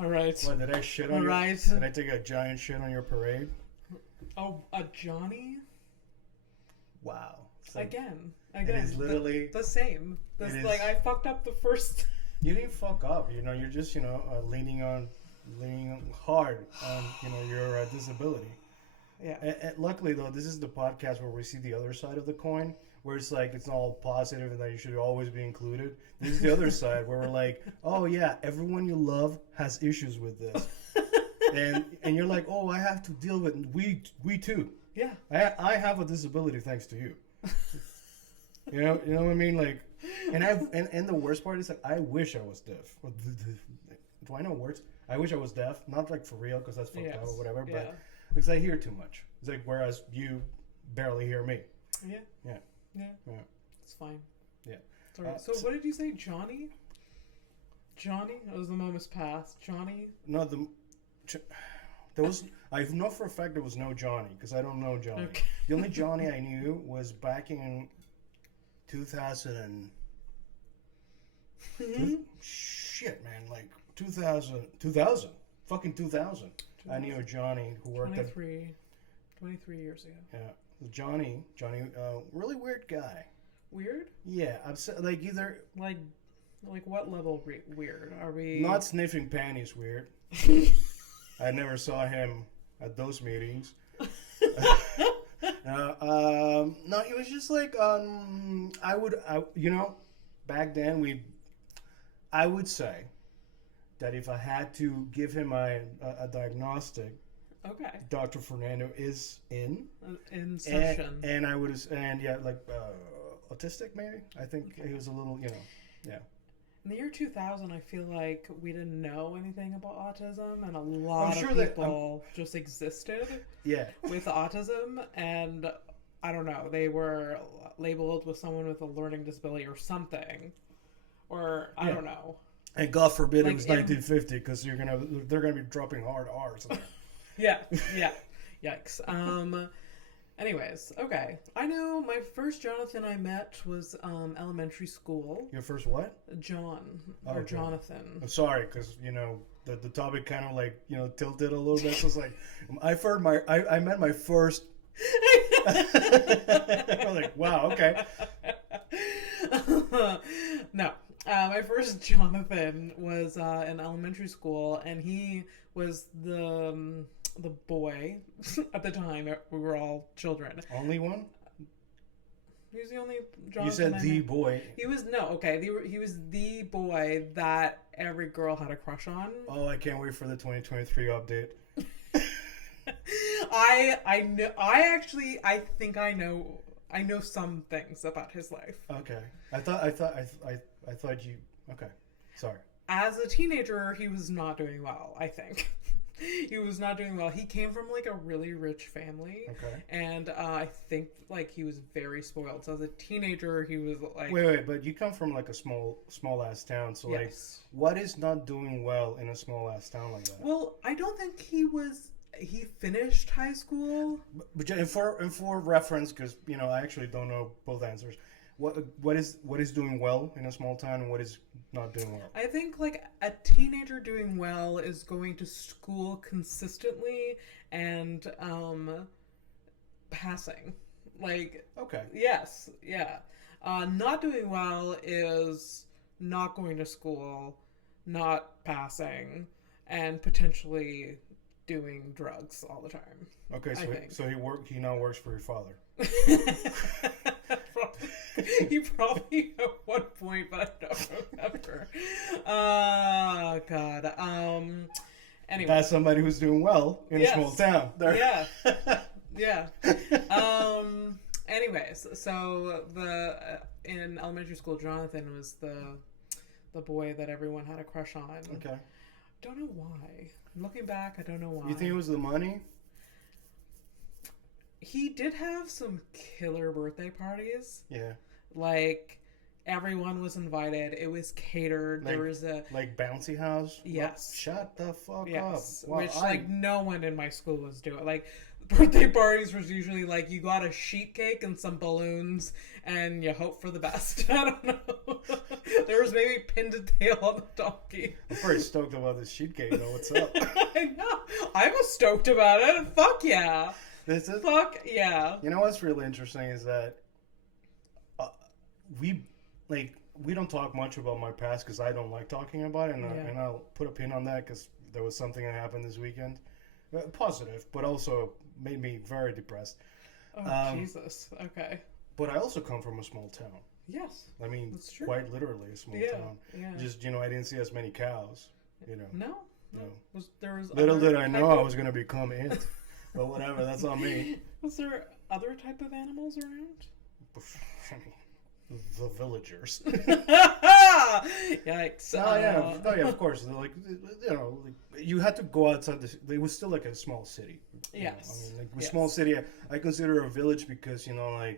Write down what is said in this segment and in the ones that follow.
All right. What, did I shit on All your... right. Did I take a giant shit on your parade? Oh, a Johnny? Wow. It's like, Again. it is literally... The same. Like, I fucked up the first... You didn't fuck up. You know, you're just, leaning hard on, your disability. Yeah. And luckily, though, this is the podcast where we see the other side of the coin, where it's like it's all positive and that you should always be included. This is the other side where we're like, oh yeah, everyone you love has issues with this, and you're like, oh, I have to deal with we too. Yeah. I have a disability thanks to you. You know what I mean? Like, and the worst part is like, I wish I was deaf. Do I know words? I wish I was deaf, not like for real, because that's fucked up or whatever, but because I hear too much. It's like, whereas you barely hear me. Yeah. Yeah. Yeah. Yeah. It's fine. Yeah. It's all right. So what did you say, Johnny? Johnny? That was the moment's past. Johnny? No, there was. I know for a fact there was no Johnny because I don't know Johnny. Okay. The only Johnny I knew was back in 2000 and shit, man, like 2000, fucking 2000. I knew a Johnny who worked 23 years ago. Yeah, Johnny, really weird guy. Weird? Yeah, like either like what level weird are we? Not sniffing panties weird. I never saw him at those meetings. No, he was just like back then I would say that if I had to give him a diagnostic, okay, Dr. Fernando is in session, and I would autistic maybe. I think he was a little, yeah. In the year 2000, I feel like we didn't know anything about autism, and a lot of people just existed with autism, and I don't know, they were labeled with someone with a learning disability or something, or I don't know. And God forbid it was 1950, because they're gonna be dropping hard R's. Yeah, yikes. Anyways, okay. I know my first Jonathan I met was elementary school. Your first what? Jonathan. I'm sorry, because the topic kind of like tilted a little bit. So it's like I met my first. I'm like, wow, okay. No, my first Jonathan was in elementary school, and he was the boy at the time. We were all children. Only one? He was the only Jonathan. You said the boy. He was he was the boy that every girl had a crush on. Oh, I can't wait for the 2023 update. I think I know some things about his life. Okay. I thought you. Okay. Sorry. As a teenager, he was not doing well, I think. He was not doing well. He came from like a really rich family. Okay. And I think like he was very spoiled. So as a teenager, he was like... Wait, but you come from like a small ass town. So like, what is not doing well in a small ass town like that? Well, I don't think he finished high school. But for reference, because I actually don't know both answers. What is doing well in a small town and what is not doing well? I think like a teenager doing well is going to school consistently and passing. Like, okay. Yes, yeah. Not doing well is not going to school, not passing, and potentially doing drugs all the time. Okay, so he now works for your father. He probably at one point, but I don't remember. Oh God. Anyway, that's somebody who's doing well in a small town. Yeah. Anyways, so in elementary school, Jonathan was the boy that everyone had a crush on. Okay. Don't know why. Looking back, I don't know why. You think it was the money? He did have some killer birthday parties. Yeah. Like, everyone was invited. It was catered. Like, there was a... Like bouncy house? Yes. Shut the fuck up. Wow, which, no one in my school was doing. Like, birthday parties was usually, like, you got a sheet cake and some balloons, and you hope for the best. I don't know. There was just maybe pinned a tail on the donkey. I'm pretty stoked about this sheet cake, though. What's up? I know. I'm stoked about it. Fuck yeah. Fuck yeah. You know what's really interesting is that we don't talk much about my past because I don't like talking about it, and I'll put a pin on that because there was something that happened this weekend. Positive, but also made me very depressed. Oh, Jesus. Okay. But I also come from a small town. Yes. I mean, quite literally a small town. Yeah. Just, I didn't see as many cows, No. Little did I know I was going to become it. But whatever, that's on me. Was there other type of animals around? The villagers. Yikes. Oh yeah, of course. You had to go outside. It was still like a small city. Yes. A small city. I consider a village because not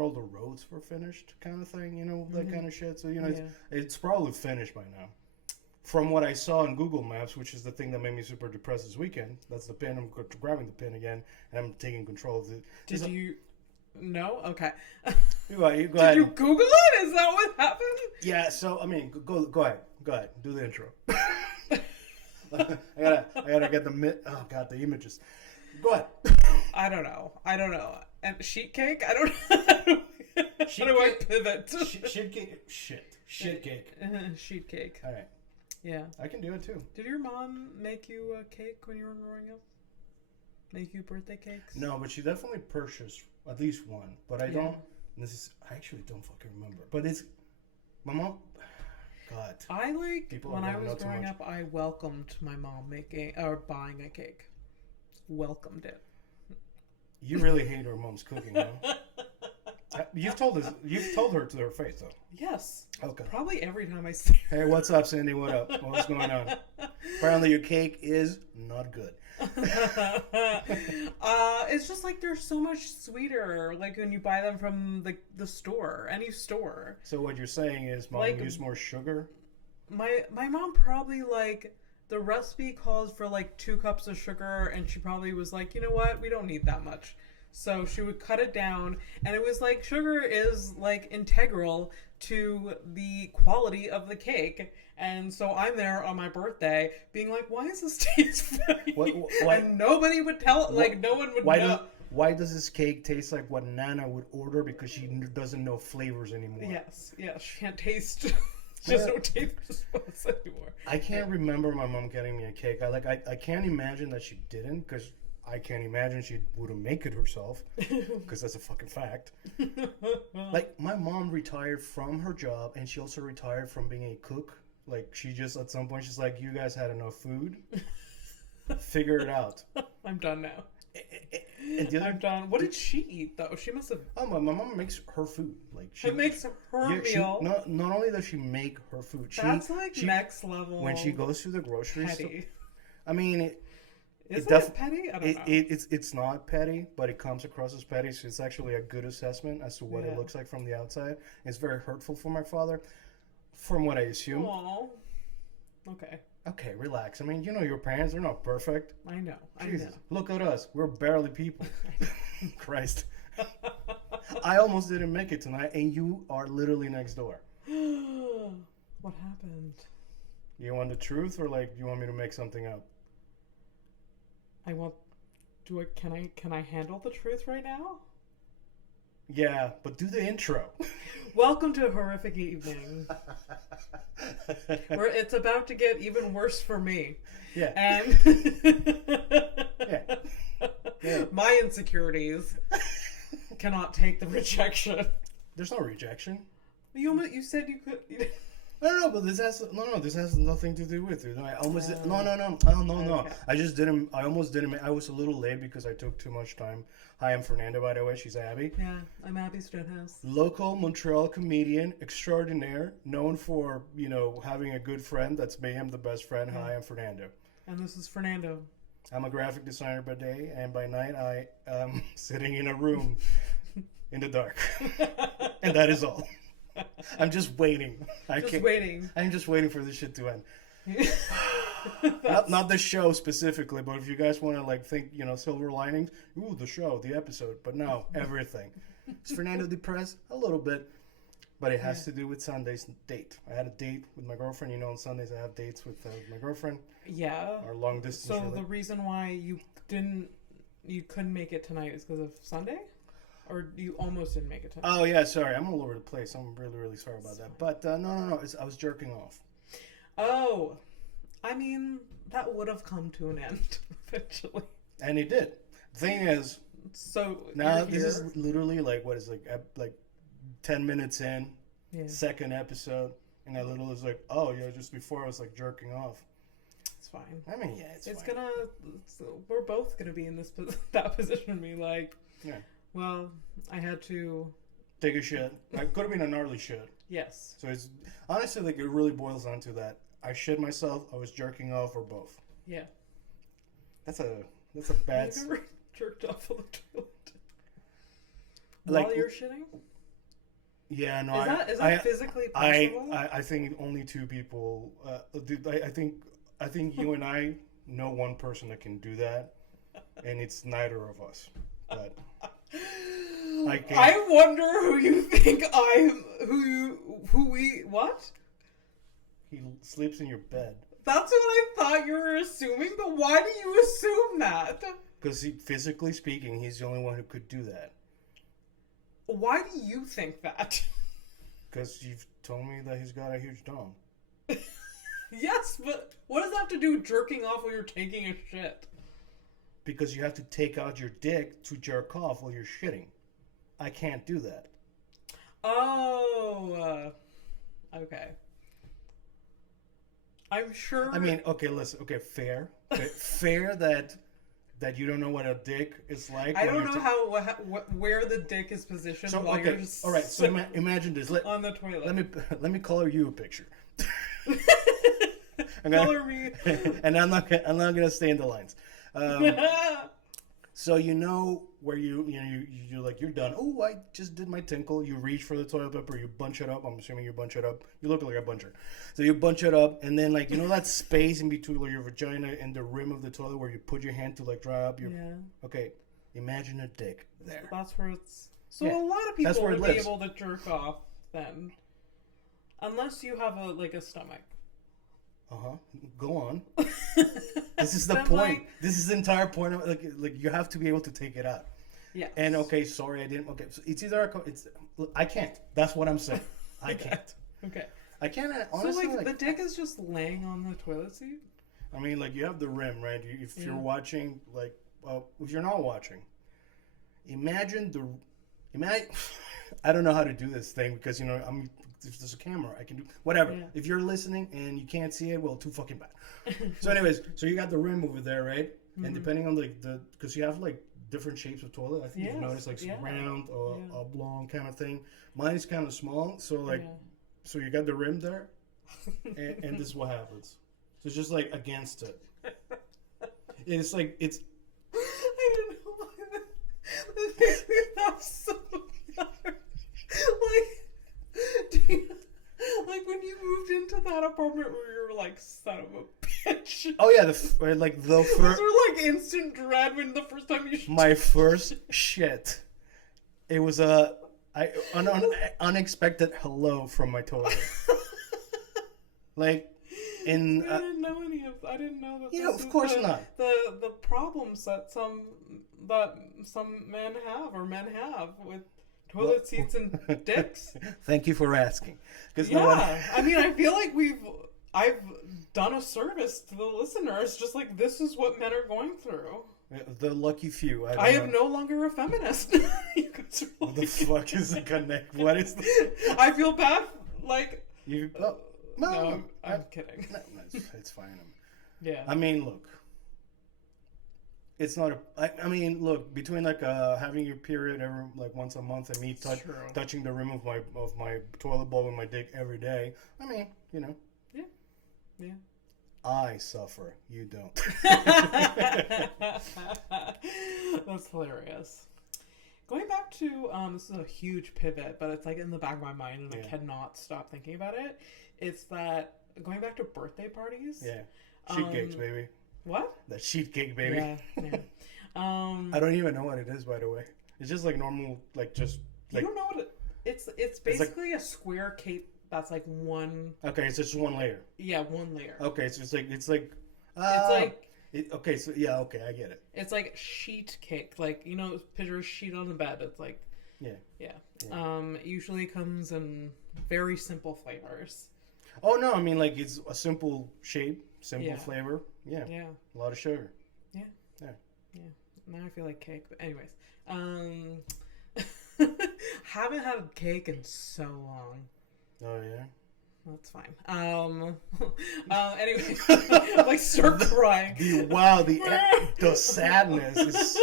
all the roads were finished, kind of thing. That kind of shit. So it's probably finished by now. From what I saw on Google Maps, which is the thing that made me super depressed this weekend. That's the pin. I'm grabbing the pin again, and I'm taking control of it. Did you? No? Okay. You go ahead. Did you Google it? Is that what happened? Yeah, so, go ahead. Go ahead. Do the intro. I gotta get the images. Go ahead. I don't know. And sheet cake? I don't know. How do I pivot? Shit cake. Shit cake. Sheet cake. All right. Yeah. I can do it, too. Did your mom make you a cake when you were growing up? Make you birthday cakes? No, but she definitely purchased at least one. But I don't. I actually don't fucking remember. But it's my mom. God. When I was growing up, I welcomed my mom buying a cake. Welcomed it. You really hate her mom's cooking, huh? You've told her to her face, though. Yes. Okay. Probably every time I see her. Hey, what's up, Cindy? What up? What's going on? Apparently, your cake is not good. It's just like they're so much sweeter, like when you buy them from the store, any store. So what you're saying is mom used more sugar? My mom probably the recipe calls for 2 cups of sugar, and she probably was like, you know what, we don't need that much. So she would cut it down, and it was sugar is integral to the quality of the cake. And so I'm there on my birthday being like, why is this taste funny? And nobody would tell, no one would know. Why does this cake taste like what Nana would order because she doesn't know flavors anymore? Yes, she can't taste. She has no taste buds anymore. I can't remember my mom getting me a cake. I can't imagine that she didn't, because I can't imagine she wouldn't make it herself, because that's a fucking fact. My mom retired from her job, and she also retired from being a cook. She just, at some point, she's like, you guys had enough food. Figure it out. I'm done now. I'm done. What did she eat, though? She must have... Oh, my mom makes her food. She makes her meal. Not only does she make her food, that's next level. When she goes to the grocery store... I mean... Isn't it petty? I don't know. It's not petty, but it comes across as petty, so it's actually a good assessment as to what it looks like from the outside. It's very hurtful for my father, from what I assume. Aww. Okay. Okay, relax. I mean, your parents are not perfect. I know. Jesus. Look at us. We're barely people. Christ. I almost didn't make it tonight, and you are literally next door. What happened? You want the truth, or you want me to make something up? Can I handle the truth right now? Yeah, but do the intro. Welcome to a horrific evening. Where it's about to get even worse for me. Yeah. And yeah. My insecurities cannot take the rejection. There's no rejection. You said you could... No, but this has nothing to do with it. I almost did, no. Okay. I almost didn't. I was a little late because I took too much time. Hi, I'm Fernando, by the way. She's Abby. Yeah, I'm Abby Stonehouse. Local Montreal comedian extraordinaire, known for having a good friend. That's me. I'm the best friend. Hi, I'm Fernando. And this is Fernando. I'm a graphic designer by day, and by night I am sitting in a room in the dark, and that is all. I'm just waiting. I'm just waiting for this shit to end. not the show specifically, but if you guys want to think, silver linings, the show, the episode, but no, everything. Is Fernando depressed? A little bit. But it has to do with Sunday's date. I had a date with my girlfriend. You know, on Sundays I have dates with my girlfriend. Yeah. Our long distance. So the reason why you couldn't make it tonight is because of Sunday? Or you almost didn't make it tonight? Oh, yeah, sorry. I'm all over the place. I'm really, really sorry about that. But no. I was jerking off. Oh. I mean, that would have come to an end eventually. And it did. The thing is... So now this is literally like 10 minutes in, second episode, and I literally was like, oh yeah, just before I was like jerking off. It's fine. I mean, yeah, it's fine. We're both gonna be in that position. Be like, yeah. Well, I had to take a shit. I could have been a gnarly shit. Yes. So it's honestly like it really boils down to that. I shit myself. I was jerking off, or both. Yeah. That's a bad. Jerked off on the toilet like, while you're shitting? Yeah, no. Is that physically possible? I think only two people. I think you and I know one person that can do that, and it's neither of us. But I wonder who you think what? He sleeps in your bed. That's what I thought you were assuming, but why do you assume that? Because physically speaking, he's the only one who could do that. Why do you think that? Because you've told me that he's got a huge dong. Yes, but what does that have to do with jerking off while you're taking a shit? Because you have to take out your dick to jerk off while you're shitting. I can't do that. Oh, okay. I'm sure... I mean, okay, listen. Okay, fair. Okay, fair that you don't know what a dick is like. I don't know where the dick is positioned while you're just all right, so imagine this. On the toilet. Let me color you a picture. Color me. And I'm not gonna stay in the lines. So you know where you're like, you're done. Oh, I just did my tinkle. You reach for the toilet paper, you bunch it up. I'm assuming you bunch it up. You look like a buncher. So you bunch it up, and then like, you know that space in between like your vagina and the rim of the toilet where you put your hand to like dry up your... Yeah. Okay, imagine a dick there. That's where it's... So yeah, a lot of people would be able to jerk off then. Unless you have a stomach. Go on. This is the point. This is the entire point of like you have to be able to take it out. Yeah. And okay, sorry, I didn't. Okay, so it's either I can't. That's what I'm saying. I can't. Okay. I can't. Honestly, so the dick is just laying on the toilet seat. I mean, like you have the rim, right? If you're watching, like, if you're not watching, imagine. I don't know how to do this thing because if there's a camera, I can do whatever. Yeah. If you're listening and you can't see it, well, too fucking bad. So anyways, so you got the rim over there, right? Mm-hmm. And depending on because you have like different shapes of toilet. I think you've noticed like round or oblong kind of thing. Mine is kind of small, so so you got the rim there, and this is what happens. So it's just like against it. It's like it's. I don't know why that makes me laugh so hard. Like when you moved into that apartment where you were like, son of a bitch. Oh yeah, the first. Those were like instant dread when the first time you. My first shit. It was an unexpected hello from my toilet. Like, I didn't know any of. I didn't know that. Yeah, of course not. The problems that some men have with toilet seats and dicks. Thank you for asking. I mean, I feel like I've done a service to the listeners. Just like this is what men are going through. The lucky few. I am no longer a feminist. You guys are what the fuck is the connect? What is this? I feel bad. Like you. No, I'm kidding. No, it's fine. Yeah. I mean, look. It's not I mean, look, between like having your period every like once a month and me touching the rim of my toilet bowl with my dick every day. I mean, Yeah. I suffer. You don't. That's hilarious. Going back to this is a huge pivot, but it's like in the back of my mind and I cannot stop thinking about it. It's that going back to birthday parties. Yeah. Sheet cakes, baby. What? That sheet cake, baby. Yeah. I don't even know what it is, by the way. It's just like normal, like just like. You don't know what it? It's basically a square cake that's like one. Okay, it's just one layer. Yeah, one layer. Okay, so it's like. Okay, so yeah, okay, I get it. It's like sheet cake, like picture a sheet on the bed. It's like. Yeah. Usually comes in very simple flavors. Oh no, I mean like it's a simple shape, simple flavor. Yeah. A lot of sugar. Yeah. Now I feel like cake, but anyways, haven't had cake in so long. Oh yeah. That's fine. Anyway, like start crying. The sadness is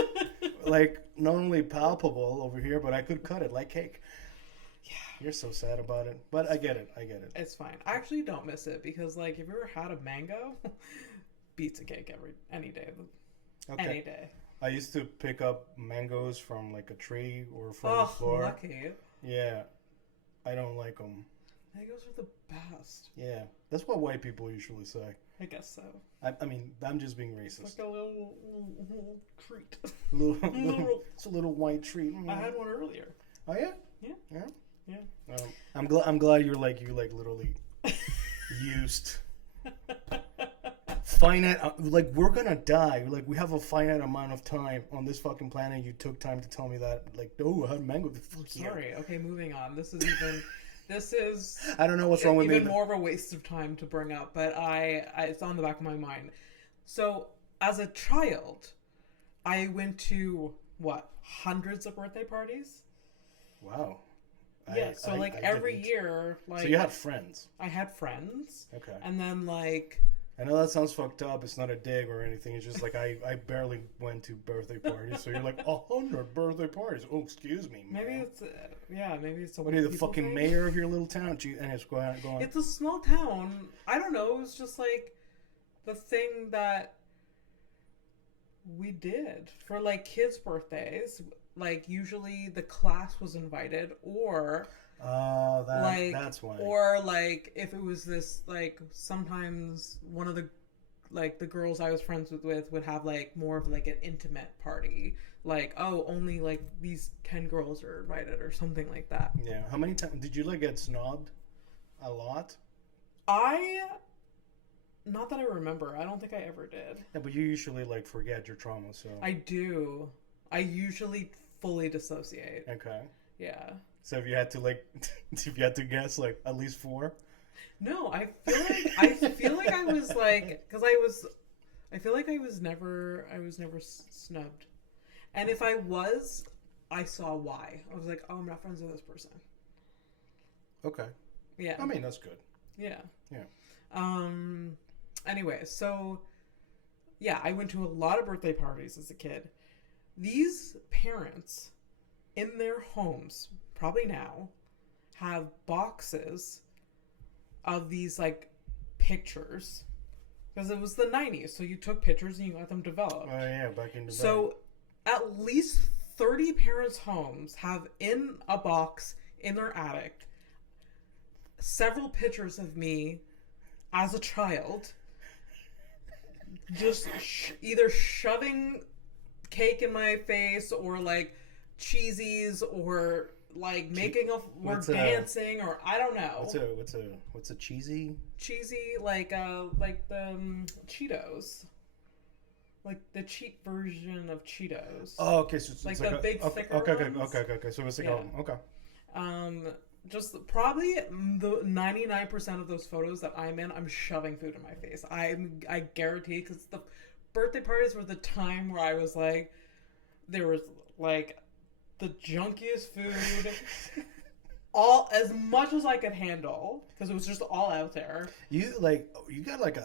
like not only palpable over here, but I could cut it like cake. Yeah, you're so sad about it, but I get it. It's fine. I actually don't miss it because, like, if you ever had a mango, beats a cake any day. Okay. Any day. I used to pick up mangoes from like a tree or from the floor. Lucky. Yeah, I don't like them. Mangoes are the best. Yeah, that's what white people usually say. I guess so. I mean, I'm just being racist. It's like a little treat. It's a little white treat. I had one earlier. Oh yeah? Yeah. I'm glad you literally used finite. Like we're gonna die. Like we have a finite amount of time on this fucking planet. You took time to tell me that. Like, oh, I had mango. Sorry. Okay, moving on. This is I don't know what's wrong with me. Even more of a waste of time to bring up, but it's on the back of my mind. So, as a child, I went to hundreds of birthday parties. Wow. Yeah, so every year, So you had friends. I had friends. Okay. And then I know that sounds fucked up. It's not a dig or anything. It's just like I barely went to birthday parties. So you're like 100 birthday parties. Oh, excuse me, man. Maybe it's maybe it's. What are you, the fucking thing? Mayor of your little town? Anyways, go on. It's a small town. I don't know. It was just like the thing that we did for like kids' birthdays. Like usually the class was invited, or that's why. Or like if it was this like sometimes one of the the girls I was friends with would have like more of like an intimate party. Like, oh, only like these 10 girls are invited or something like that. Yeah. How many times did you like get snobbed? A lot? Not that I remember. I don't think I ever did. Yeah, but you usually like forget your trauma, so. I do. I usually fully dissociate. Okay. Yeah. So if you had to guess like at least 4? No, I feel like I was like, because I feel like I was never snubbed, and if I was, I saw why. I was like, oh, I'm not friends with this person. Okay. Yeah. I mean, that's good. Yeah. Yeah. Anyway, so yeah, I went to a lot of birthday parties as a kid. These parents in their homes, probably now, have boxes of these like pictures, because it was the 90s, so you took pictures and you got them developed. Oh yeah, back in the day. So at least 30 parents' homes have in a box in their attic several pictures of me as a child just either shoving cake in my face or like cheesies or like making or dancing or I don't know. What's a cheesy like the Cheetos, like the cheap version of Cheetos. Oh, okay. So like it's the big thicker ones. Okay. So it's like okay. Just probably the 99% of those photos that I'm in, I'm shoving food in my face. I guarantee, because the birthday parties were the time where I was like, there was like the junkiest food, all as much as I could handle, because it was just all out there. You got like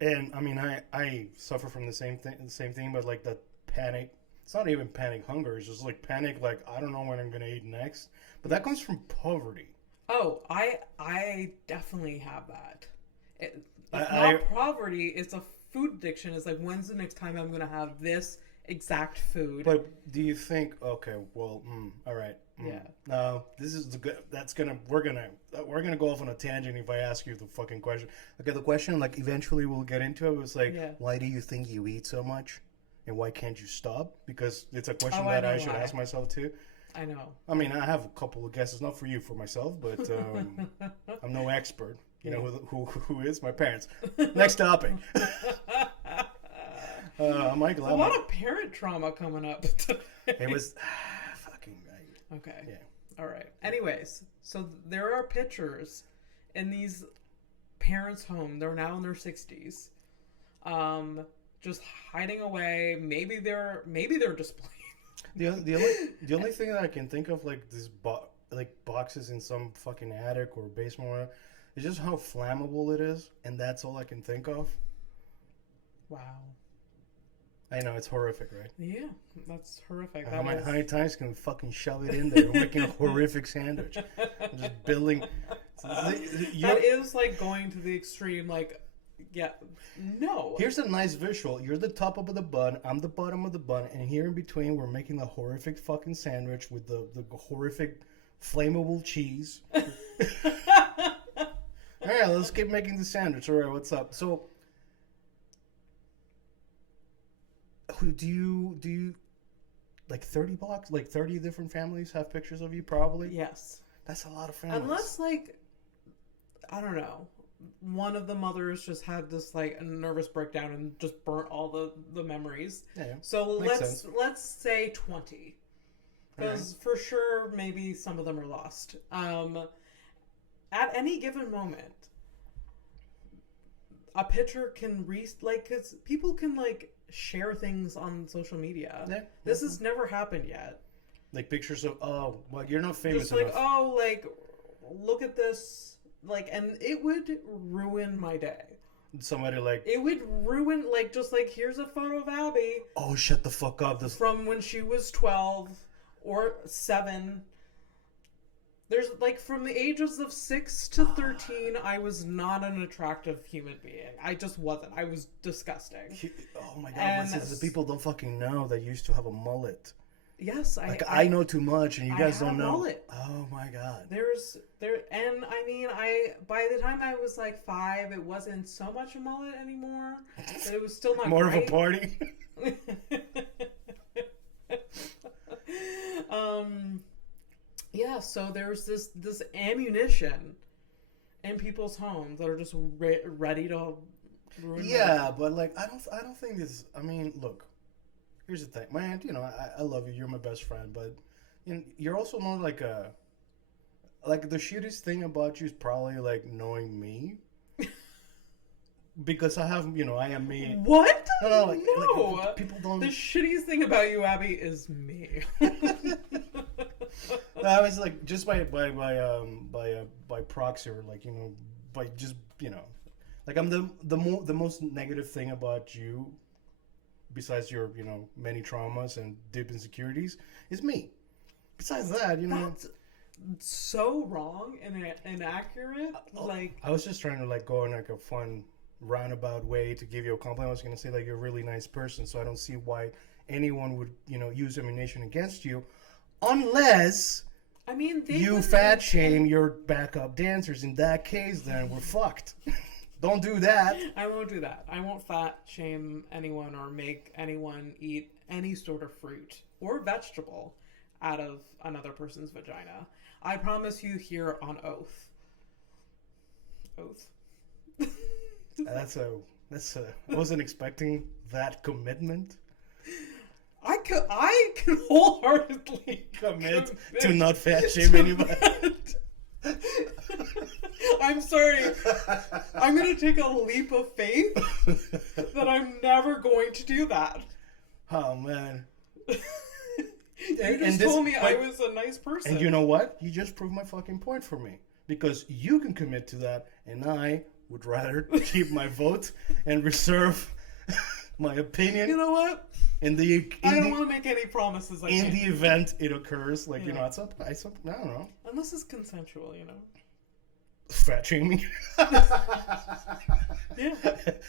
and I mean I suffer from the same thing, but like the panic. It's not even panic hunger. It's just like panic, like I don't know what I'm gonna eat next. But that comes from poverty. Oh, I definitely have that. It's not poverty. It's a food addiction. It's like, when's the next time I'm gonna have this exact food? But do you think? Okay, well, all right. Yeah. No, this is the good. We're gonna go off on a tangent if I ask you the fucking question. Okay, the question, like, eventually we'll get into it. Was like, why do you think you eat so much? And why can't you stop? Because it's a question that I should ask myself too. I know. I mean, I have a couple of guesses, not for you, for myself, but I'm no expert. You know who is? My parents. Next topic. Michael, a lot of parent trauma coming up. It was fucking right. Okay. Yeah. All right. Anyways, so there are pictures in these parents' home. They're now in their 60s. Just hiding away. Maybe they're displaying. The only thing that I can think of, like this boxes in some fucking attic or basement, is just how flammable it is, and that's all I can think of. Wow. I know, it's horrific, right? Yeah, that's horrific. How many times can we fucking shove it in there? We're making a horrific sandwich. I'm just building. That is like going to the extreme, like, yeah, no. Here's a nice visual. You're the top of the bun, I'm the bottom of the bun, and here in between we're making the horrific fucking sandwich with the horrific flammable cheese. Alright, let's keep making the sandwich. Alright, what's up? So, do you like 30 blocks? Like 30 different families have pictures of you, probably? Yes. That's a lot of families. Unless, like, I don't know, one of the mothers just had this, like, a nervous breakdown and just burnt all the memories. Yeah. So let's say 20. Because for sure, maybe some of them are lost. At any given moment, a picture can because people can, like, share things on social media. Yeah. This has never happened yet. Like pictures of, well, you're not famous just like, enough. like, look at this. Like, and it would ruin my day. Somebody like... It would ruin, like, just like, here's a photo of Abby. Oh, shut the fuck up. From when she was 12 or 7. There's, like, from the ages of 6 to 13, I was not an attractive human being. I just wasn't. I was disgusting. Oh my god, and the people don't fucking know that you used to have a mullet. Yes, I know too much, and you guys don't know. Mullet. Oh my god. And I mean, by the time I was like 5, it wasn't so much a mullet anymore, but it was still not more great. Of a party. Yeah. So there's this ammunition in people's homes that are just ready to ruin. Yeah, but like I don't think this. I mean, look. Here's the thing, man. You know, I love you. You're my best friend, but you're also not like the shittiest thing about you is probably like knowing me, because I have, I am me. What? No. Like, people don't. The shittiest thing about you, Abby, is me. I was like just by proxy, or like by just like I'm the most negative thing about you. Besides your, many traumas and deep insecurities, is me. Besides that, That's so wrong and inaccurate. Like, I was just trying to like go in like a fun roundabout way to give you a compliment. I was gonna say like you're a really nice person, so I don't see why anyone would use ammunition against you, unless you fat shame your backup dancers. In that case, then we're fucked. Don't do that. I won't do that. I won't fat shame anyone or make anyone eat any sort of fruit or vegetable out of another person's vagina. I promise you here on oath. Oath. I wasn't expecting that commitment. I can wholeheartedly commit to not fat shame anybody. I'm sorry. I'm going to take a leap of faith that I'm never going to do that. Oh, man. You just told me I was a nice person. And you know what? You just proved my fucking point for me. Because you can commit to that, and I would rather keep my vote and reserve my opinion. You know what? I don't want to make any promises. In the event it occurs, like, I don't know. Unless it's consensual, Fat shaming. Yeah.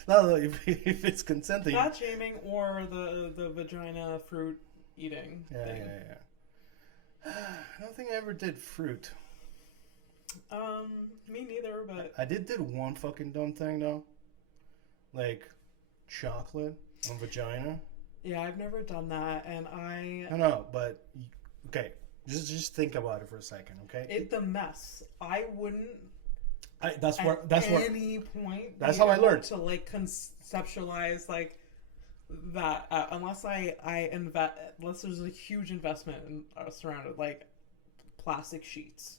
No, if it's consenting. Fat shaming or the vagina fruit eating thing. Yeah. I don't think I ever did fruit. Me neither, but... I did one fucking dumb thing, though. Like, chocolate on vagina. Yeah, I've never done that, and I... No, but... Okay, Just think about it for a second, okay? It's a mess. I wouldn't. That's any point. That's how I learned to like conceptualize like that unless unless there's a huge investment surrounded like plastic sheets.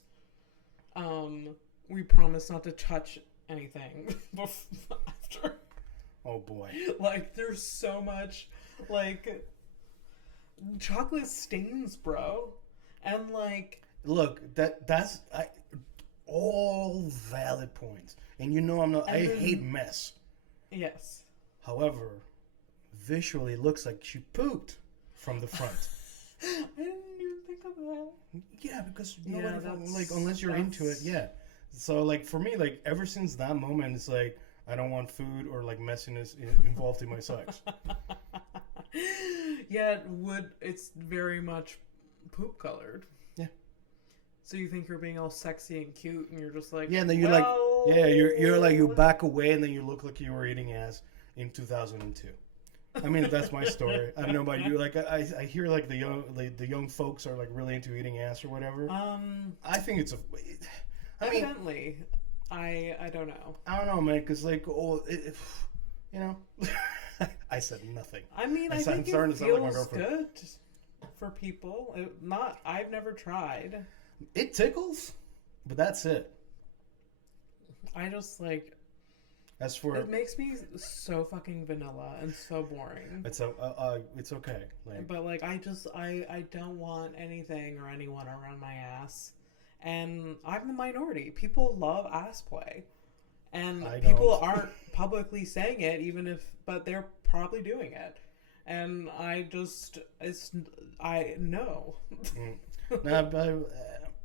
We promise not to touch anything after. Oh boy! Like there's so much like chocolate stains, bro, and like look that's all valid points, and I hate mess. Yes. However, visually it looks like she pooped from the front. I didn't even think of that. Yeah, because nobody like unless you're into it, yeah. So like for me, like ever since that moment, it's like I don't want food or like messiness involved in my sex. Yeah, it's very much poop colored. Yeah. So you think you're being all sexy and cute, and you're just like, yeah, and then you're like you back away, and then you look like you were eating ass in 2002. I mean, that's my story. I don't know about you. Like I hear like the young folks are like really into eating ass or whatever. I think it's evidently. I don't know. I don't know, man, because like I said nothing. I mean, I think it feels good for people. I've never tried. It tickles, but that's it. I just like. As for it makes me so fucking vanilla and so boring. It's okay. Like, but like I don't want anything or anyone around my ass, and I'm the minority. People love ass play, and people aren't publicly saying it, but they're probably doing it, and I know.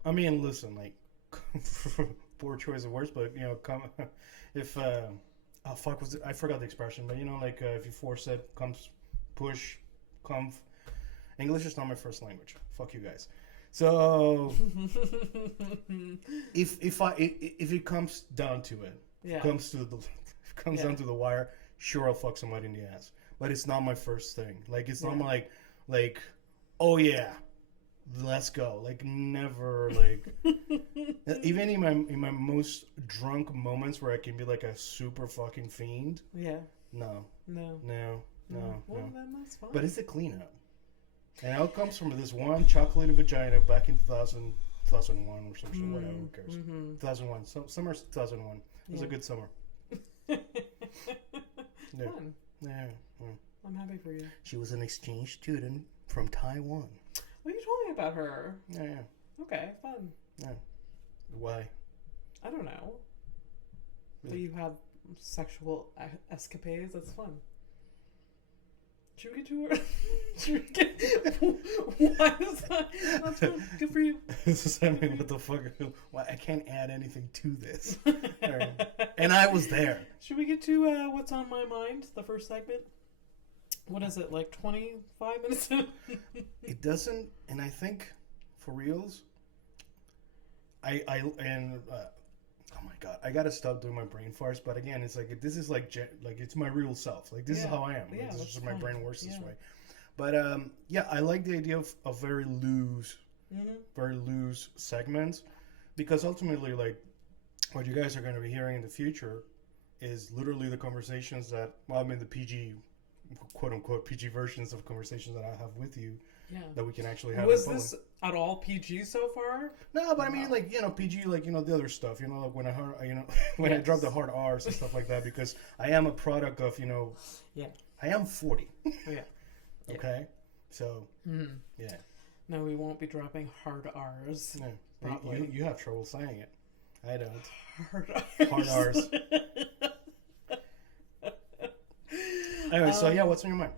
I mean, listen, like, poor choice of words, but if I forgot the expression, but like if you force it, comes push, come. English is not my first language. Fuck you guys. So if it comes down to it, down to the wire, sure I'll fuck somebody in the ass, but it's not my first thing. Like it's not my like oh yeah. Let's go. Like never like even in my most drunk moments where I can be like a super fucking fiend. Yeah. No. Well, then that's fine. But it's a cleanup. And it all comes from this one chocolatey vagina back in 2001 or something, whatever, who cares. 2001. Summer 2001. It was a good summer. Fun. Yeah. I'm happy for you. She was an exchange student from Taiwan. Well, you told me about her. Yeah. Okay, fun. Yeah. Why? I don't know. But you have sexual escapades. That's fun. Should we get to her? Why is that? That's fun. Good for you. I mean, what the fuck? Why I can't add anything to this. Right. And I was there. Should we get to what's on my mind? The first segment. What is it, like 25 minutes? It doesn't, and I think, for reals, oh my god, I gotta stop doing my brain farts. But again, it's like this is like it's my real self. Like this is how I am. Like, this is just my brain works this way. But I like the idea of very loose segments, because ultimately, like what you guys are going to be hearing in the future is literally the conversations that the PG. Quote unquote PG versions of conversations that I have with you that we can actually have. Was this at all PG so far? No, but I mean like PG, like the other stuff, like when I drop the hard R's and stuff like that, because I am a product of I am 40. Okay, so yeah. No, we won't be dropping hard R's. No, probably. You have trouble saying it. I don't. Hard R's. Anyway, so what's on your mind?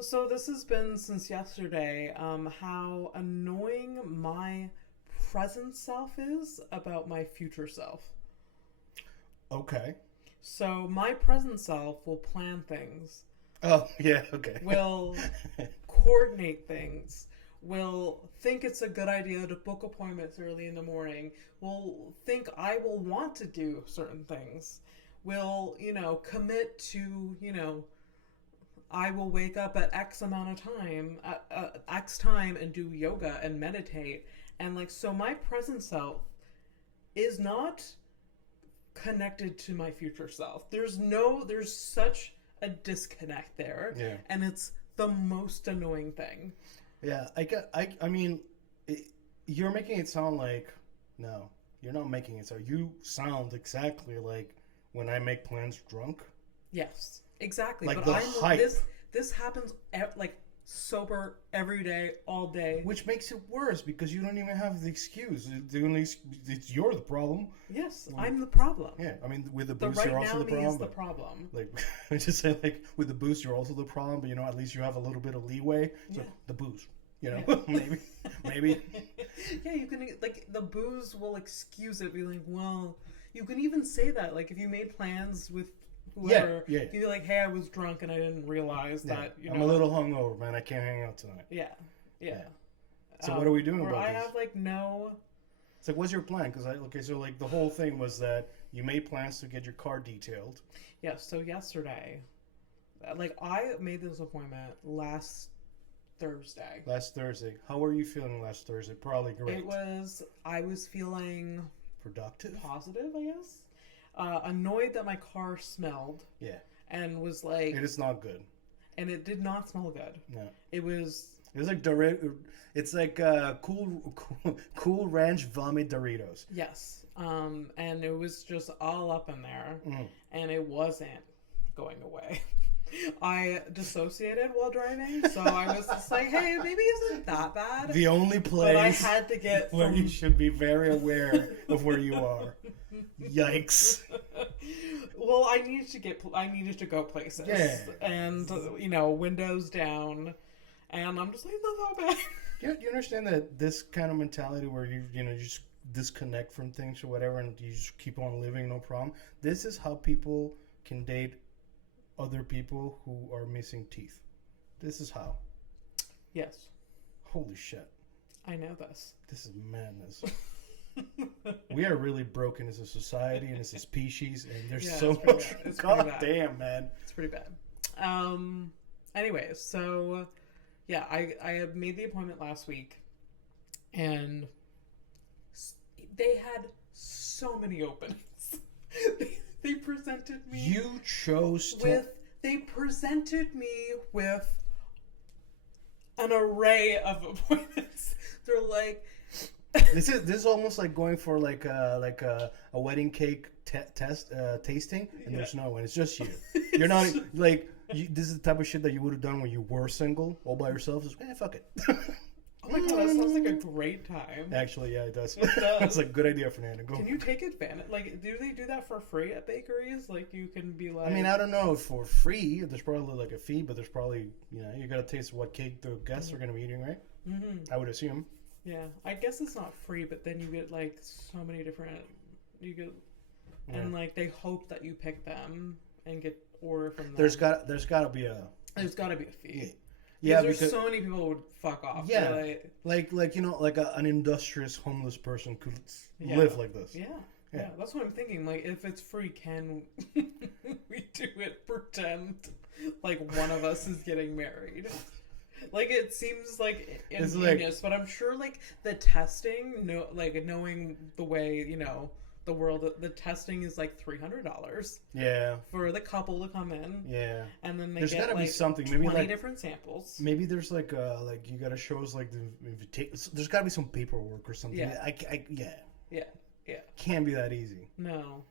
So this has been since yesterday, how annoying my present self is about my future self. Okay. So my present self will plan things. Oh, yeah, okay. Will coordinate things. Will think it's a good idea to book appointments early in the morning. Will think I will want to do certain things. Will, commit to, I will wake up at X amount of time, X time, and do yoga and meditate. And like, so my present self is not connected to my future self. There's such a disconnect there. Yeah. And it's the most annoying thing. Yeah. I mean, you're making it sound like, no, you're not making it sound. You sound exactly like when I make plans drunk. Yes, exactly. Like but the hype. This happens like sober every day, all day. Which makes it worse because you don't even have the excuse. You're the problem. Yes, I'm the problem. Yeah, I mean, with the boost, you're also the problem. Is the problem. Like, I just say, like, with the boost, you're also the problem. But at least you have a little bit of leeway. So the boost, maybe. Yeah, you can like the booze will excuse it. Be like, well, you can even say that. Like, if you made plans with whoever, you'd be like, hey, I was drunk and I didn't realize that. I'm a little hungover, man. I can't hang out tonight. Yeah. So what are we doing or about I this? have like no. It's like, what's your plan? Because so like the whole thing was that you made plans to get your car detailed. Yeah. So yesterday, like I made this appointment last Thursday. How were you feeling last Thursday? Probably great. I was feeling productive, positive, I guess. Annoyed that my car smelled. Yeah. And was like... It is not good. And it did not smell good. No. It was like it's like cool ranch vomit Doritos. Yes. And it was just all up in there. Mm. And it wasn't going away. I dissociated while driving, so I was just like, hey, maybe it isn't that bad. The only place but I had to get where you should be very aware of where you are. Yikes. Well, I needed to go places. Yeah. And, windows down. And I'm just like, not that bad. You understand that this kind of mentality where you just disconnect from things or whatever and you just keep on living, no problem. This is how people can date other people who are missing teeth. This is how. Yes. Holy shit. I know this. This is madness. We are really broken as a society and as a species, and there's so much. God damn, man. It's pretty bad. Anyways, so yeah, I made the appointment last week, and they had so many openings. They presented me. You chose They presented me with an array of appointments. They're like. This is almost like going for like a wedding cake tasting, and there's no one. It's just you. You're not like this is the type of shit that you would have done when you were single, all by yourself. Just fuck it. Oh my god, that sounds like a great time. Actually, yeah, it does. That's a good idea, Fernando. Go. Can you take advantage? Like, do they do that for free at bakeries? Like, you can be like. I mean, I don't know if for free. There's probably like a fee, but there's probably you gotta taste what cake the guests are gonna be eating, right? Mm-hmm. I would assume. Yeah, I guess it's not free, but then you get like so many different. And like they hope that you pick them and get order from them. There's got to be a. There's got to be a fee. Yeah, because so many people would fuck off. Yeah, like an industrious homeless person could live like this. Yeah, that's what I'm thinking. Like, if it's free, can we do it? Pretend like one of us is getting married. Like, it seems like ingenious, but I'm sure like the testing, knowing the way the world, the testing is like $300. Yeah. For the couple to come in. Yeah. And then there's get gotta like be something. Maybe 20 different samples. Maybe there's like you gotta show us like the invitation. There's gotta be some paperwork or something. Yeah. Yeah. Can't be that easy. No.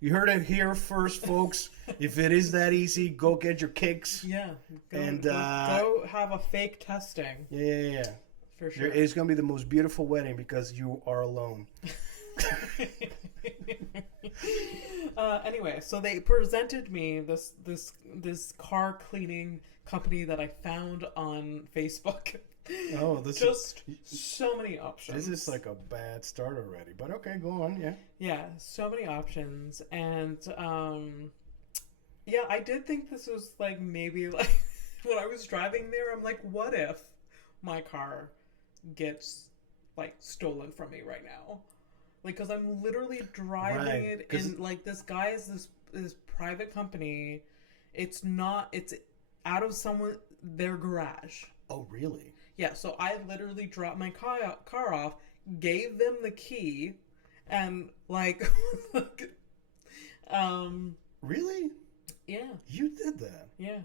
You heard it here first, folks. If it is that easy, go get your kicks. Yeah. Go have a fake testing. Yeah. For sure. It's gonna be the most beautiful wedding because you are alone. Anyway, so they presented me this car cleaning company that I found on Facebook. Oh, this just so many options. This is like a bad start already, but okay, go on. Yeah, so many options, and I did think this was like maybe like when I was driving there, I'm like, what if my car gets like stolen from me right now? Like, because I'm literally driving it in, like, this guy is this private company. It's out of their garage. Oh, really? Yeah, so I literally dropped my car off, gave them the key, and like, Really? Yeah. You did that? Yeah.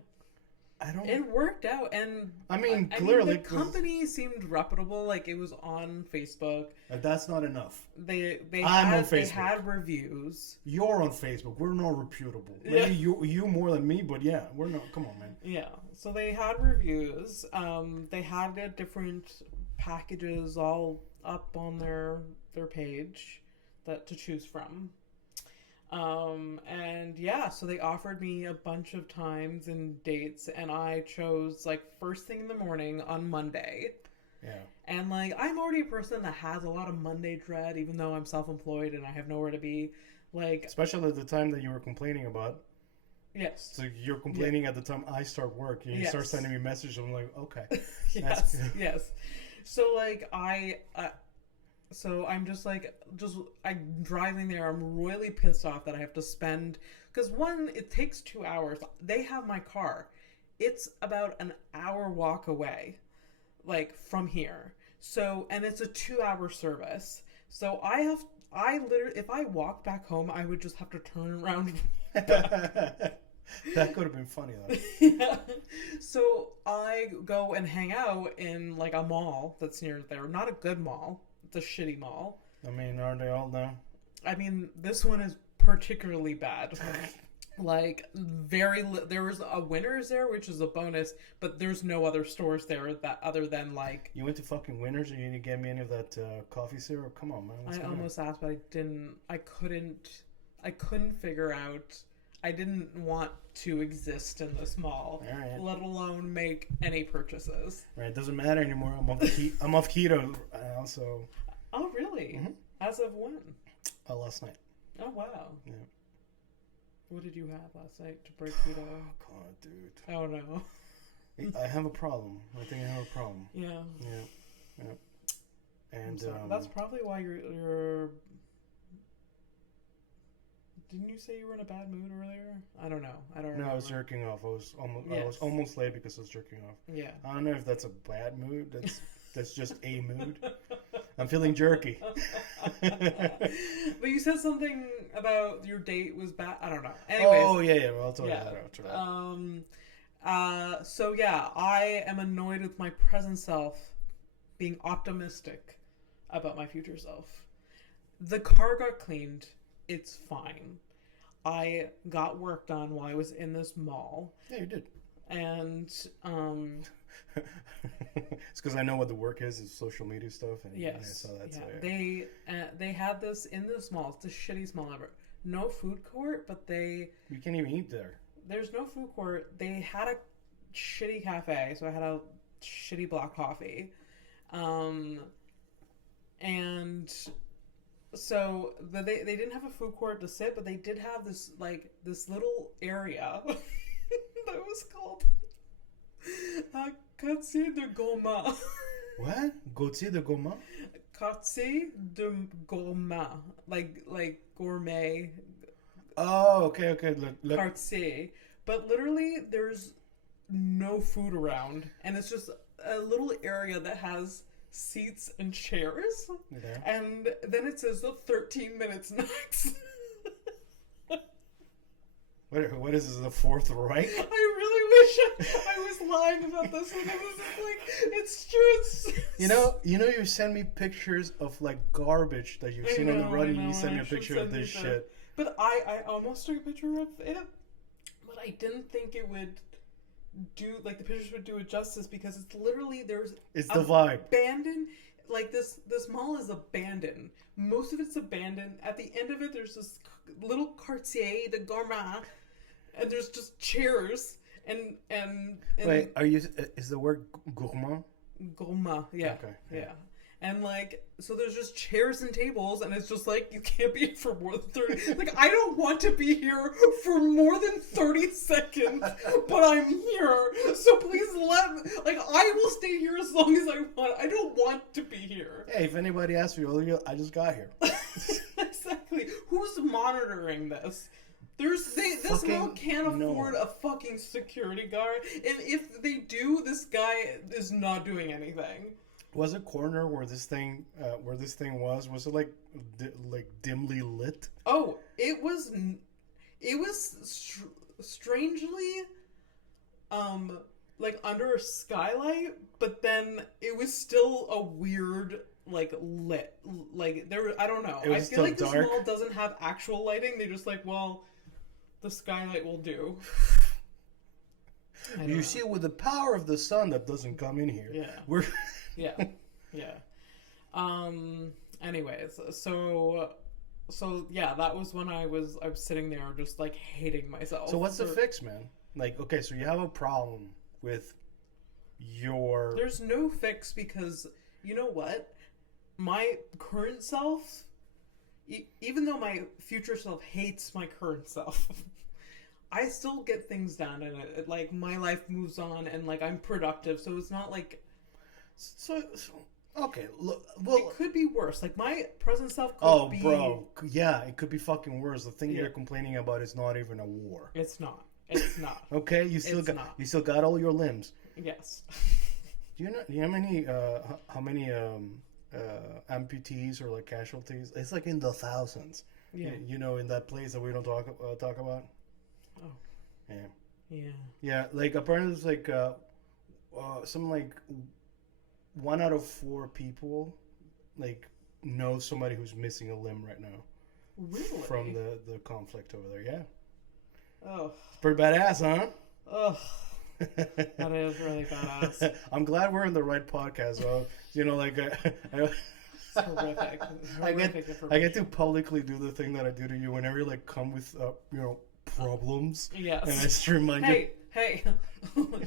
I don't. It worked out, and I mean, clearly the company seemed reputable. Like, it was on Facebook. That's not enough. They had reviews. You're on Facebook. We're not reputable. Maybe you more than me, but yeah, we're not. Come on, man. Yeah. So they had reviews. They had different packages all up on their page to choose from. And yeah, so they offered me a bunch of times and dates, and I chose like first thing in the morning on Monday. Yeah. And like, I'm already a person that has a lot of Monday dread, even though I'm self-employed and I have nowhere to be. Like, especially at the time that you were complaining about. Yes. So you're complaining at the time I start work, and you start sending me messages. I'm like, okay. Yes. Yes. So like so I'm I'm driving there. I'm really pissed off that I have to spend, because one, it takes 2 hours. They have my car. It's about an hour walk away, like from here. So, and it's a 2-hour service. So I literally, if I walk back home, I would just have to turn around. That could have been funny though. Yeah. So I go and hang out in like a mall that's near there. Not a good mall. It's a shitty mall. I mean, aren't they all now? I mean, this one is particularly bad. Like, there was a Winners there, which is a bonus, but there's no other stores there that other than like. You went to fucking Winners and you didn't get me any of that coffee syrup? Come on, man. I almost asked, but I didn't. I couldn't figure out. I didn't want to exist in this mall, right, let alone make any purchases. Right, it doesn't matter anymore. I'm off keto now, so. Oh, really? Mm-hmm. As of when? Last night. Oh, wow. Yeah. What did you have last night to break keto? Oh, God, dude. Oh, no. I have a problem. I think I have a problem. Yeah. Yeah. Yeah. And that's probably why you're. Didn't you say you were in a bad mood earlier? I don't know. I don't remember. No, I was jerking off. I was almost late because I was jerking off. Yeah. I don't know if that's a bad mood. That's just a mood. I'm feeling jerky. But you said something about your date was bad. I don't know. Anyways. Oh yeah. Well, I'll tell you that after. So yeah, I am annoyed with my present self being optimistic about my future self. The car got cleaned. It's fine. I got work done while I was in this mall. Yeah, you did. And it's because I know what the work is. It's social media stuff. And yes. I saw that. Yeah. So, they had this in this mall. It's the shitty mall ever. No food court, but you can't even eat there. There's no food court. They had a shitty cafe, so I had a shitty black coffee, and. So they didn't have a food court to sit, but they did have this little area that was called Quartier de Gourmand. What? Quartier de Gourmand? Quartier de Gourmand, like gourmet. Oh, okay. Quartier, but literally there's no food around, and it's just a little area that has seats and chairs, and then it says the 13 minutes next. What is this, the Fourth Reich? I really wish I was lying about this one. It was like, it's true. You send me pictures of like garbage that you've seen on the road, and you send me a picture of this shit. But I almost took a picture of it, but I didn't think it would the pictures would do it justice, because it's literally it's the vibe. Abandoned, like this mall is abandoned. Most of it's abandoned. At the end of it, there's this little Quartier de Gourmand, and there's just chairs and wait, is the word gourmand? Gourmand, yeah. Okay. Yeah. And so there's just chairs and tables, and it's just like, you can't be here for more than 30. Like, I don't want to be here for more than 30 seconds, but I'm here. So please I will stay here as long as I want. I don't want to be here. Hey, if anybody asks me, I just got here. Exactly. Who's monitoring this? This mall can't afford a fucking security guard, and if they do, this guy is not doing anything. Was it corner where this thing was? Was it like dimly lit? Oh, it was strangely, like under a skylight, but then it was still a weird like lit, like there. I don't know. I feel like this mall doesn't have actual lighting. They're just like, well, the skylight will do. You see, with the power of the sun that doesn't come in here. Yeah. Yeah. Anyways, so yeah, that was when I was sitting there just like hating myself. So what's the fix, man? Like, okay, so you have a problem with your... There's no fix because, you know what? My current self, even though my future self hates my current self, I still get things done, and like my life moves on, and like I'm productive. So it's not like okay. Well, it could be worse. Like my present self could be. Oh, bro, yeah, it could be fucking worse. The thing you're complaining about is not even a war. It's not. It's not. Okay, you still got all your limbs. Yes. Do you know how many amputees or like casualties? It's like in the thousands. Yeah. You know, in that place that we don't talk about. Oh. Yeah. Yeah. Yeah. Like apparently, it's like some like 1 out of 4 people like know somebody who's missing a limb right now. Really? From the conflict over there. Yeah. Oh. It's pretty badass, huh? Oh. That is really badass. I'm glad we're in the right podcast, though. You know, like it's horrific. I get to publicly do the thing that I do to you whenever you like come with problems. Yes. And I just remind you. Hey,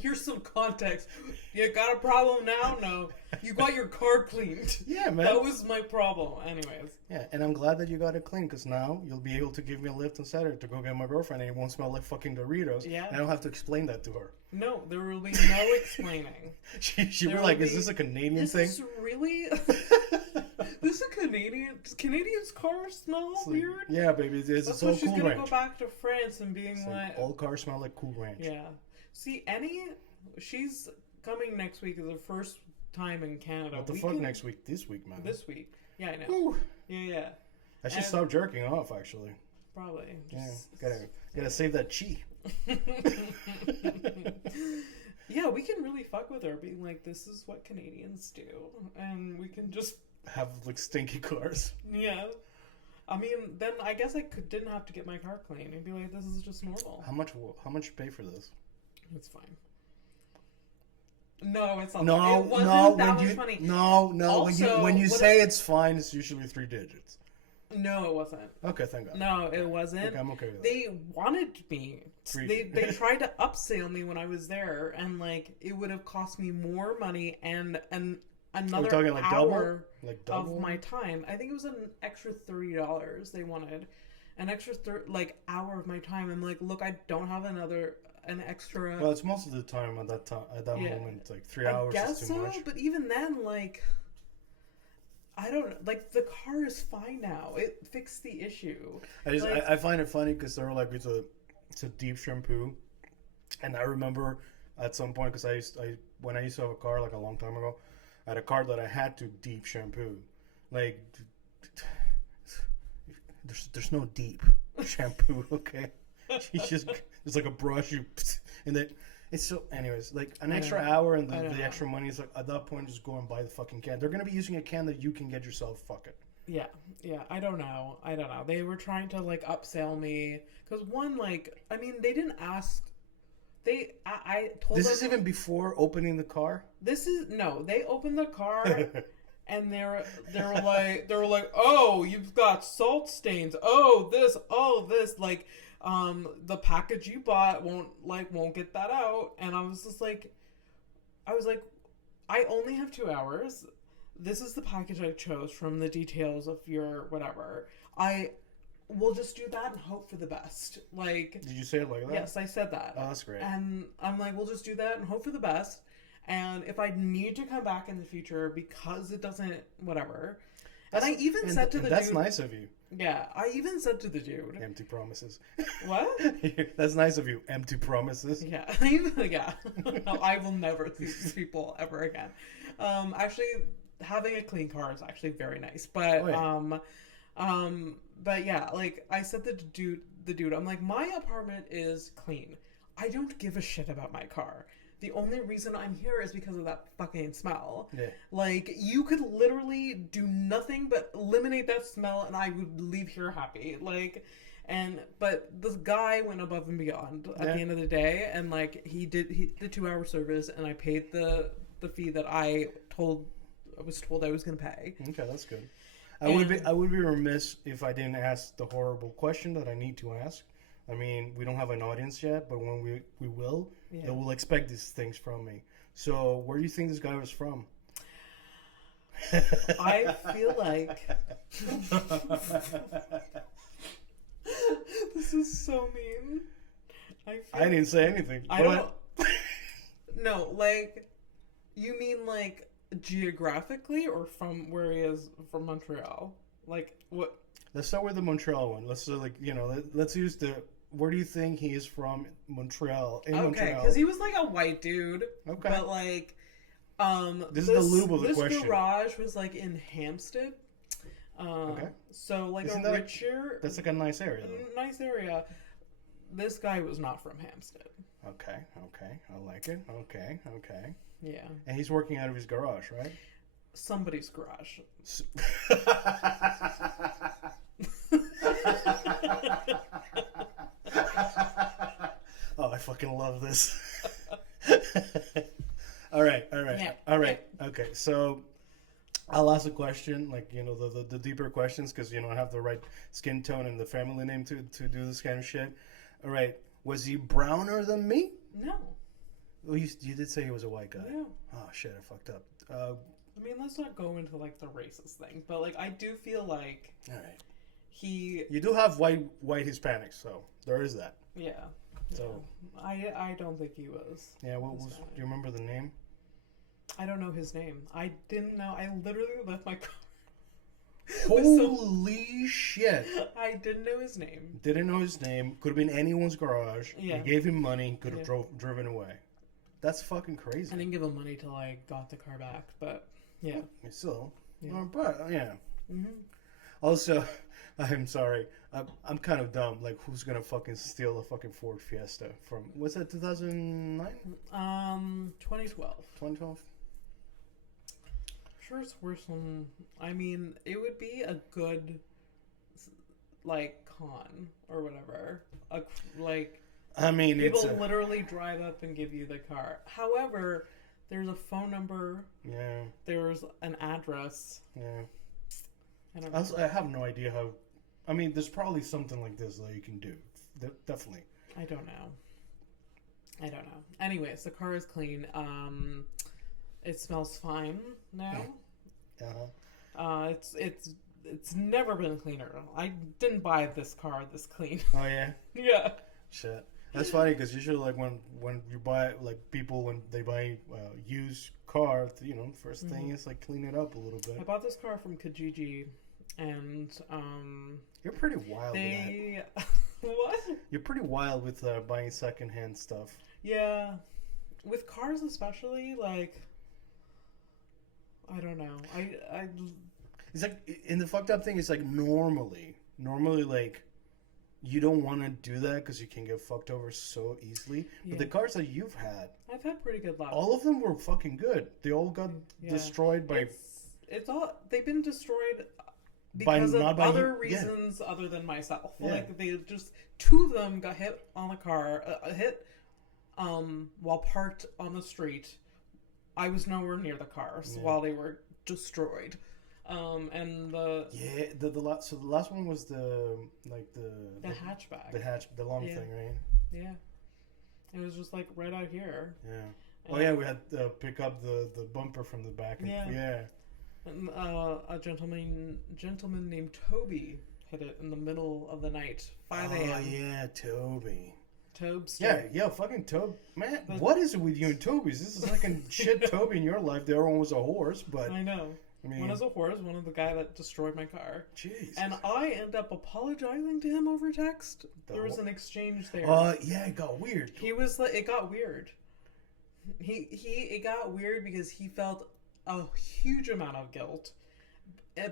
here's some context. You got a problem now? No. You got your car cleaned. Yeah, man. That was my problem. Anyways. Yeah, and I'm glad that you got it clean, because now you'll be able to give me a lift on Saturday to go get my girlfriend, and it won't smell like fucking Doritos. Yeah. And I don't have to explain that to her. No, there will be no explaining. she was like, is this a Canadian thing? Is really... This is a Canadian... Does Canadians' cars smell weird? Yeah, baby. It's all Cool Ranch. She's going to go back to France and being like... All cars smell like Cool Ranch. Yeah. See, she's coming next week as her first time in Canada. What the fuck next week? This week, man. This week. Yeah, I know. Ooh. Yeah. I should stop jerking off, actually. Probably. Yeah. Gotta save that chi. Yeah, we can really fuck with her, being like, this is what Canadians do. And we can just... have, like, stinky cars. Yeah. I mean, then I guess I didn't have to get my car clean. I'd be like, this is just normal. How much you pay for this? It's fine. No, it's not. No, it wasn't that much money. No. Also, when you say it's fine, it's usually 3 digits. No, it wasn't. Okay, thank God. No, it wasn't. Okay, I'm okay with that. They wanted me. They tried to upsell me when I was there, and like it would have cost me more money and another talking, like, hour double? of my time. I think it was an extra $30 they wanted. An extra hour of my time. I'm like, look, I don't have an extra. Well, it's most of the time at that moment, like 3 hours is too much. But even then, like, I don't like, the car is fine now. It fixed the issue. I find it funny because they're like, it's a deep shampoo, and I remember at some point, because when I used to have a car like a long time ago, I had a car that I had to deep shampoo. Like, there's no deep shampoo, okay? It's like a brush, and then it's so. Anyways, like an extra hour and the extra money is like, at that point, just go and buy the fucking can. They're gonna be using a can that you can get yourself. Fuck it. Yeah. I don't know. They were trying to like upsell me because they didn't ask. I told them. This is even before opening the car. They opened the car. And they were like, oh, you've got salt stains. Oh, this, like, the package you bought won't get that out. And I was like, I only have 2 hours. This is the package I chose from the details of your whatever. I will just do that and hope for the best. Like, did you say it like that? Yes, I said that. Oh, that's great. And I'm like, we'll just do that and hope for the best. And if I need to come back in the future because it doesn't, whatever. And I even said to the dude... That's nice of you. Yeah, I even said to the dude, empty promises. What? That's nice of you. Empty promises. Yeah, yeah. No, I will never see these people ever again. Actually, having a clean car is actually very nice. But but yeah, like I said to the dude, I'm like, my apartment is clean. I don't give a shit about my car. The only reason I'm here is because of that fucking smell. Yeah. Like, you could literally do nothing but eliminate that smell and I would leave here happy. Like, but this guy went above and beyond at the end of the day, and like, he did the 2-hour service, and I paid the fee that I was told I was going to pay. Okay, that's good. I would be remiss if I didn't ask the horrible question that I need to ask. I mean, we don't have an audience yet, but when we will, they will expect these things from me. So, where do you think this guy was from? I feel like this is so mean. I didn't say anything. I don't. No, like, you mean like geographically, or from where he is from Montreal? Like what? Let's start with the Montreal one. Let's let's use the. Where do you think he is from? Montreal. Okay, because he was like a white dude. Okay. But like, this is the lube of the question. This garage was like in Hampstead. Okay. So like Isn't richer. That's like a nice area. Though. Nice area. This guy was not from Hampstead. Okay. I like it. Okay. Yeah. And he's working out of his garage, right? Somebody's garage. Oh, I fucking love this. All right. Yeah. All right. Yeah. Okay, so I'll ask a question, like, the deeper questions, because, I have the right skin tone and the family name to do this kind of shit. All right. Was he browner than me? No. Well, you did say he was a white guy. Yeah. Oh, shit, I fucked up. I mean, let's not go into, like, the racist thing, but, like, I do feel like... All right. You do have white Hispanics, so there is that. Yeah. So I don't think he was. Yeah, do you remember the name? I don't know his name. I didn't know. I literally left my car. Holy shit. I didn't know his name. Didn't know his name. Could have been anyone's garage. Yeah. You gave him money. Could have driven away. That's fucking crazy. I didn't give him money till I got the car back, but yeah. Still. Yeah. But, yeah. Mm-hmm. Also... I'm sorry. I'm kind of dumb. Like, who's gonna fucking steal a fucking Ford Fiesta from? Was that 2009? 2012. 2012. Sure, it's worse than. I mean, it would be a good, like, con or whatever. I mean, people literally drive up and give you the car. However, there's a phone number. Yeah. There's an address. Yeah. I have no idea how. I mean, there's probably something like this that you can do. Definitely. I don't know. Anyways, the car is clean. It smells fine now. It's never been cleaner. I didn't buy this car this clean. Oh yeah. Yeah. Shit. That's funny because usually, like, when you buy, like, people when they buy used car, first thing is like clean it up a little bit. I bought this car from Kijiji. And you're pretty wild with that. What? You're pretty wild with buying secondhand stuff. Yeah, with cars especially. Like, I don't know. I. It's like, and the fucked up thing is, like, normally, like, you don't want to do that because you can get fucked over so easily. Yeah. But the cars that you've had, I've had pretty good luck. All of them were fucking good. They all got destroyed by. It's all they've been destroyed. Because of other reasons other than myself. Yeah. Like, they just... 2 of them got hit on the car... while parked on the street. I was nowhere near the cars while they were destroyed. And the... Yeah, the last one was the hatchback. The long thing, right? Yeah. It was just, like, right out here. Yeah. And we had to pick up the bumper from the back. Yeah. And, a gentleman named Toby hit it in the middle of the night, 5 a.m. Oh yeah, Toby. Tobes. Yeah, fucking Toby. Man, what is it with you and Tobies? This is like a shit Toby in your life. The other one was a horse, but I know. I mean, one is a horse, one is the guy that destroyed my car. Jesus. And I end up apologizing to him over text. There was an exchange there. Yeah, it got weird. He was like, it got weird. It got weird because he felt a huge amount of guilt.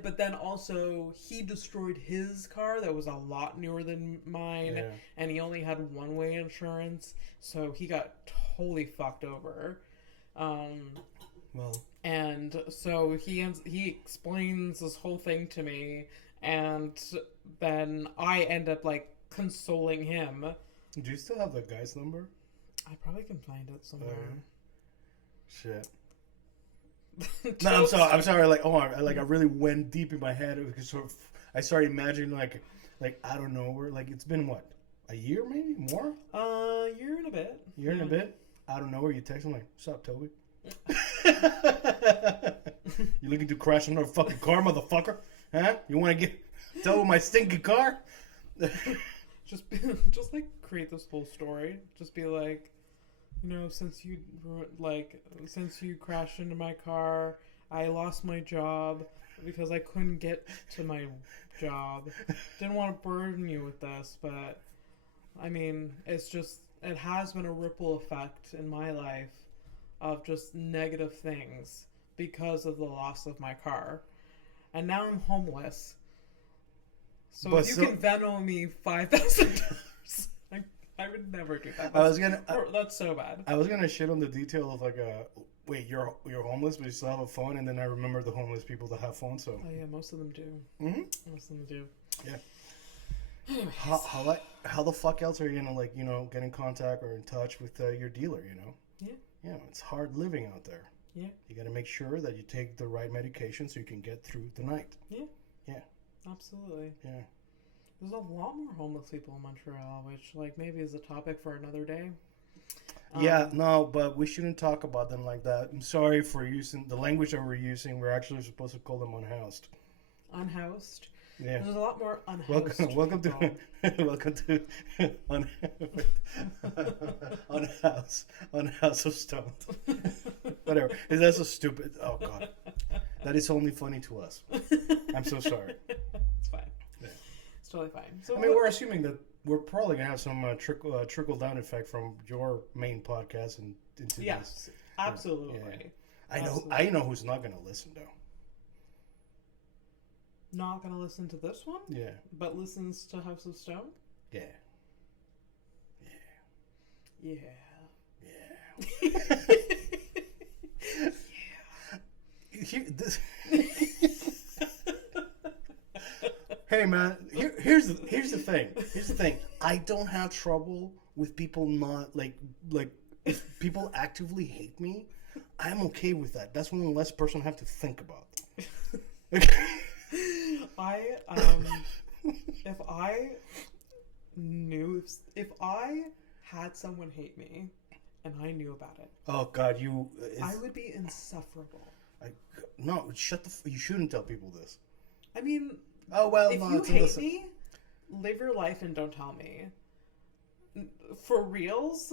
But then also, he destroyed his car that was a lot newer than mine, and he only had one-way insurance, so he got totally fucked over. And so he explains this whole thing to me, and then I end up, like, consoling him. Do you still have the guy's number? I probably can find it somewhere. Shit. No, I'm sorry. Like, I really went deep in my head. It was sort of, I started imagining, like I don't know, where, like, it's been what, a year maybe more? Year and a bit. Year and a bit. I don't know where you text him like, "What's up, Toby? You looking to crash another fucking car, motherfucker? Huh? You want to get tow my stinking car?" just like create this whole story. Just be like, you know, since you crashed into my car, I lost my job because I couldn't get to my job. Didn't want to burden you with this, but I mean, it has been a ripple effect in my life of just negative things because of the loss of my car. And now I'm homeless. So if you can Venmo me $5,000, I would never do that. That's so bad. I was gonna shit on the detail of like wait, you're homeless but you still have a phone, and then I remember the homeless people that have phones. So oh yeah, most of them do. Mm-hmm. Most of them do. Yeah. How the fuck else are you gonna, like, you know, get in contact or in touch with your dealer? You know. Yeah. Yeah, it's hard living out there. Yeah. You got to make sure that you take the right medication so you can get through the night. Yeah. Yeah. Absolutely. Yeah. There's a lot more homeless people in Montreal, which, like, maybe is a topic for another day. Yeah, no, but we shouldn't talk about them like that. I'm sorry for using the language that we're using. We're actually supposed to call them unhoused. Unhoused? Yeah. There's a lot more unhoused welcome to Unhouse of Stoned. Whatever. That's so stupid. Oh God, that is only funny to us. I'm so sorry. It's fine. Yeah. It's totally fine. So I mean, we're assuming that we're probably gonna have some trickle down effect from your main podcast and into yes, this. Absolutely. Yeah. I know who's not gonna listen though. Not gonna listen to this one? Yeah. But listens to House of Stone? Yeah. Yeah. Yeah. Hey man, here's the thing. Here's the thing. I don't have trouble with people not like if people actively hate me. I'm okay with that. That's one less person I have to think about. If I had someone hate me and I knew about it. Oh God, I would be insufferable. No, you shouldn't tell people this. I mean, if you hate me, live your life and don't tell me. For reals?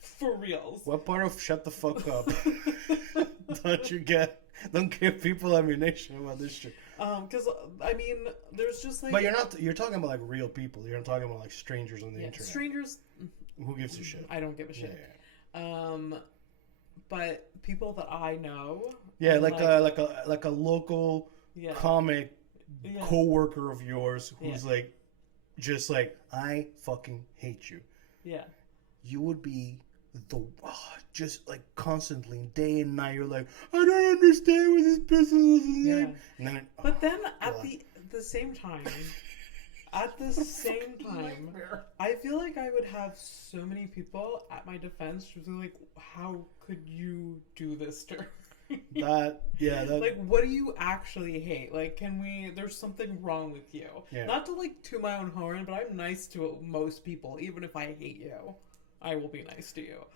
For reals. What part of shut the fuck up don't you get? Don't give people ammunition about this shit. Because I mean, there's just like. But you're talking about like real people. You're not talking about like strangers on the internet. Strangers. Who gives a shit? I don't give a shit. Yeah. But people that I know. Yeah, like a local comic coworker of yours who's like, just like, I fucking hate you. Yeah. You would be just like constantly, day and night, you're like, I don't understand what this person is. Yeah. And then but then at the same time, I feel like I would have so many people at my defense who's like, how could you do this to her? Like, what do you actually hate? Like, there's something wrong with you. Yeah. Not to like toot my own horn, but I'm nice to most people, even if I hate you. I will be nice to you.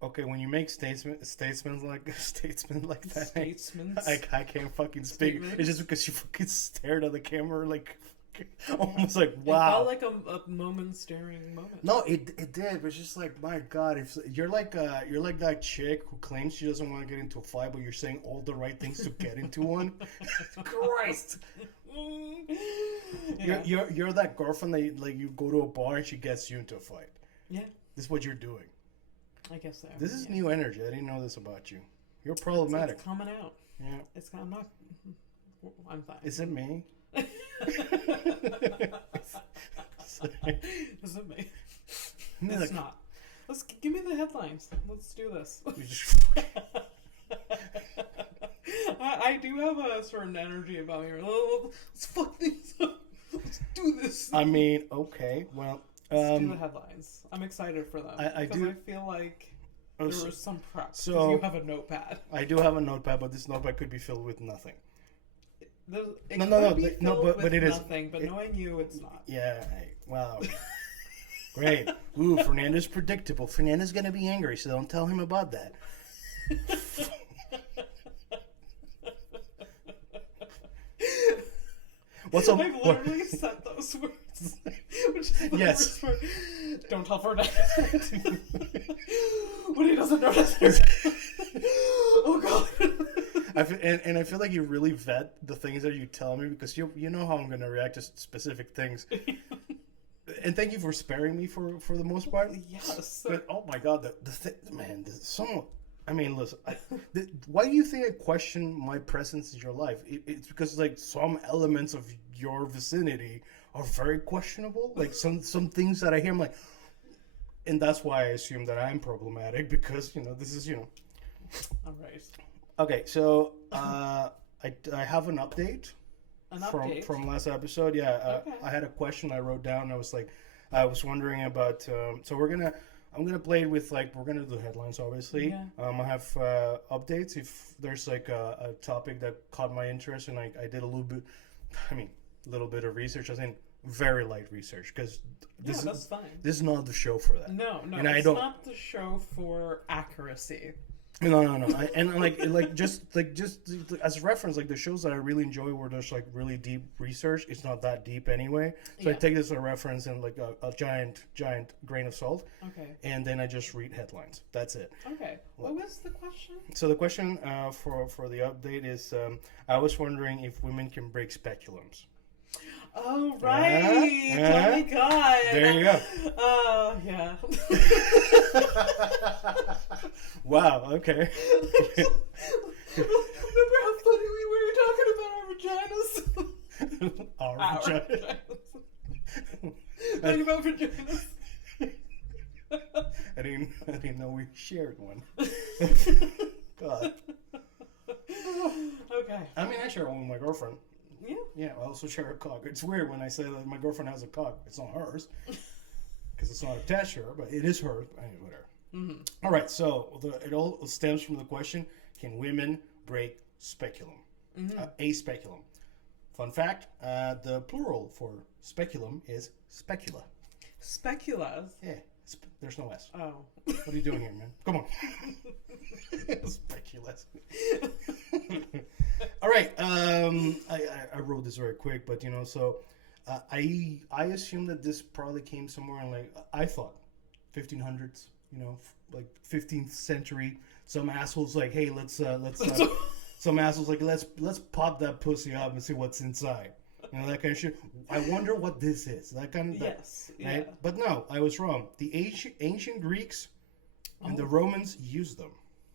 When you make statements like that. Statesmans? I can't fucking speak. It's just because you fucking stared at the camera like Almost like, wow. It felt like a moment-staring moment. No, it did. But it's just like, my God, if you're like that chick who claims she doesn't want to get into a fight, but you're saying all the right things to get into one. Christ. Yeah. You're that girlfriend that you go to a bar and she gets you into a fight. Yeah. This is what you're doing. I guess so. This is new energy. I didn't know this about you. You're problematic. It's coming out. Yeah. I'm fine. Is it me? Is it me? It's not. Give me the headlines. Let's do this. I do have a certain energy about me. Let's fuck things up. Let's do this. I mean, okay. Well, let's do the headlines. I'm excited for them. I feel like there was some prep. So you have a notepad. I do have a notepad, but this notepad could be filled with nothing. But it is nothing. But knowing you, it's not. Yeah. Wow. Great. Ooh, Fernando's predictable. Fernando's gonna be angry, so don't tell him about that. I've literally said those words. Which is the worst word. Don't tell Fernando. When he doesn't notice. Oh God. I feel like you really vet the things that you tell me because you know how I'm going to react to specific things. And thank you for sparing me for the most part. Yes. But oh my God, I mean, listen. Why do you think I question my presence in your life? It's because like some elements of your vicinity are very questionable. Like some things that I hear, I'm like, and that's why I assume that I'm problematic because this is All right. Okay, so I have an update. From last episode. Yeah, okay. I had a question I wrote down. I was wondering about. So I'm gonna play it with we're gonna do the headlines obviously. Yeah. I have updates if there's a topic that caught my interest and I did a little bit of research. I think very light research because that's fine. This is not the show for that. No, and it's not the show for accuracy. No. Just as reference, the shows that I really enjoy where there's really deep research. It's not that deep anyway, so I take this as a reference and a giant grain of salt. Okay. And then I just read headlines. That's it. Okay. What was the question? So the question for the update is, I was wondering if women can break speculums. Oh, right. Oh, my God. There you go. Oh, yeah. Wow, okay. Remember how funny we were talking about our vaginas? Our vaginas. Talking about vaginas. I didn't know we shared one. God. Okay. I mean, I share one with my girlfriend. Yeah. Yeah, I also share a cock. It's weird when I say that my girlfriend has a cock. It's not hers. Because it's not attached to her, but it is hers. Anyway, whatever. Mm-hmm. All right, so it all stems from the question, can women break speculum? Mm-hmm. A speculum. Fun fact, the plural for speculum is specula. Specula? Yeah, there's no S. Oh. What are you doing here, man? Come on. Speculous. All right. I wrote this very quick, but so I assume that this probably came somewhere in I thought 1500s, 15th century. Some assholes hey, let's some assholes let's pop that pussy up and see what's inside. That kind of shit. I wonder what this is. That kind of yes. Right? Yeah. But no, I was wrong. The ancient Greeks and the Romans used them.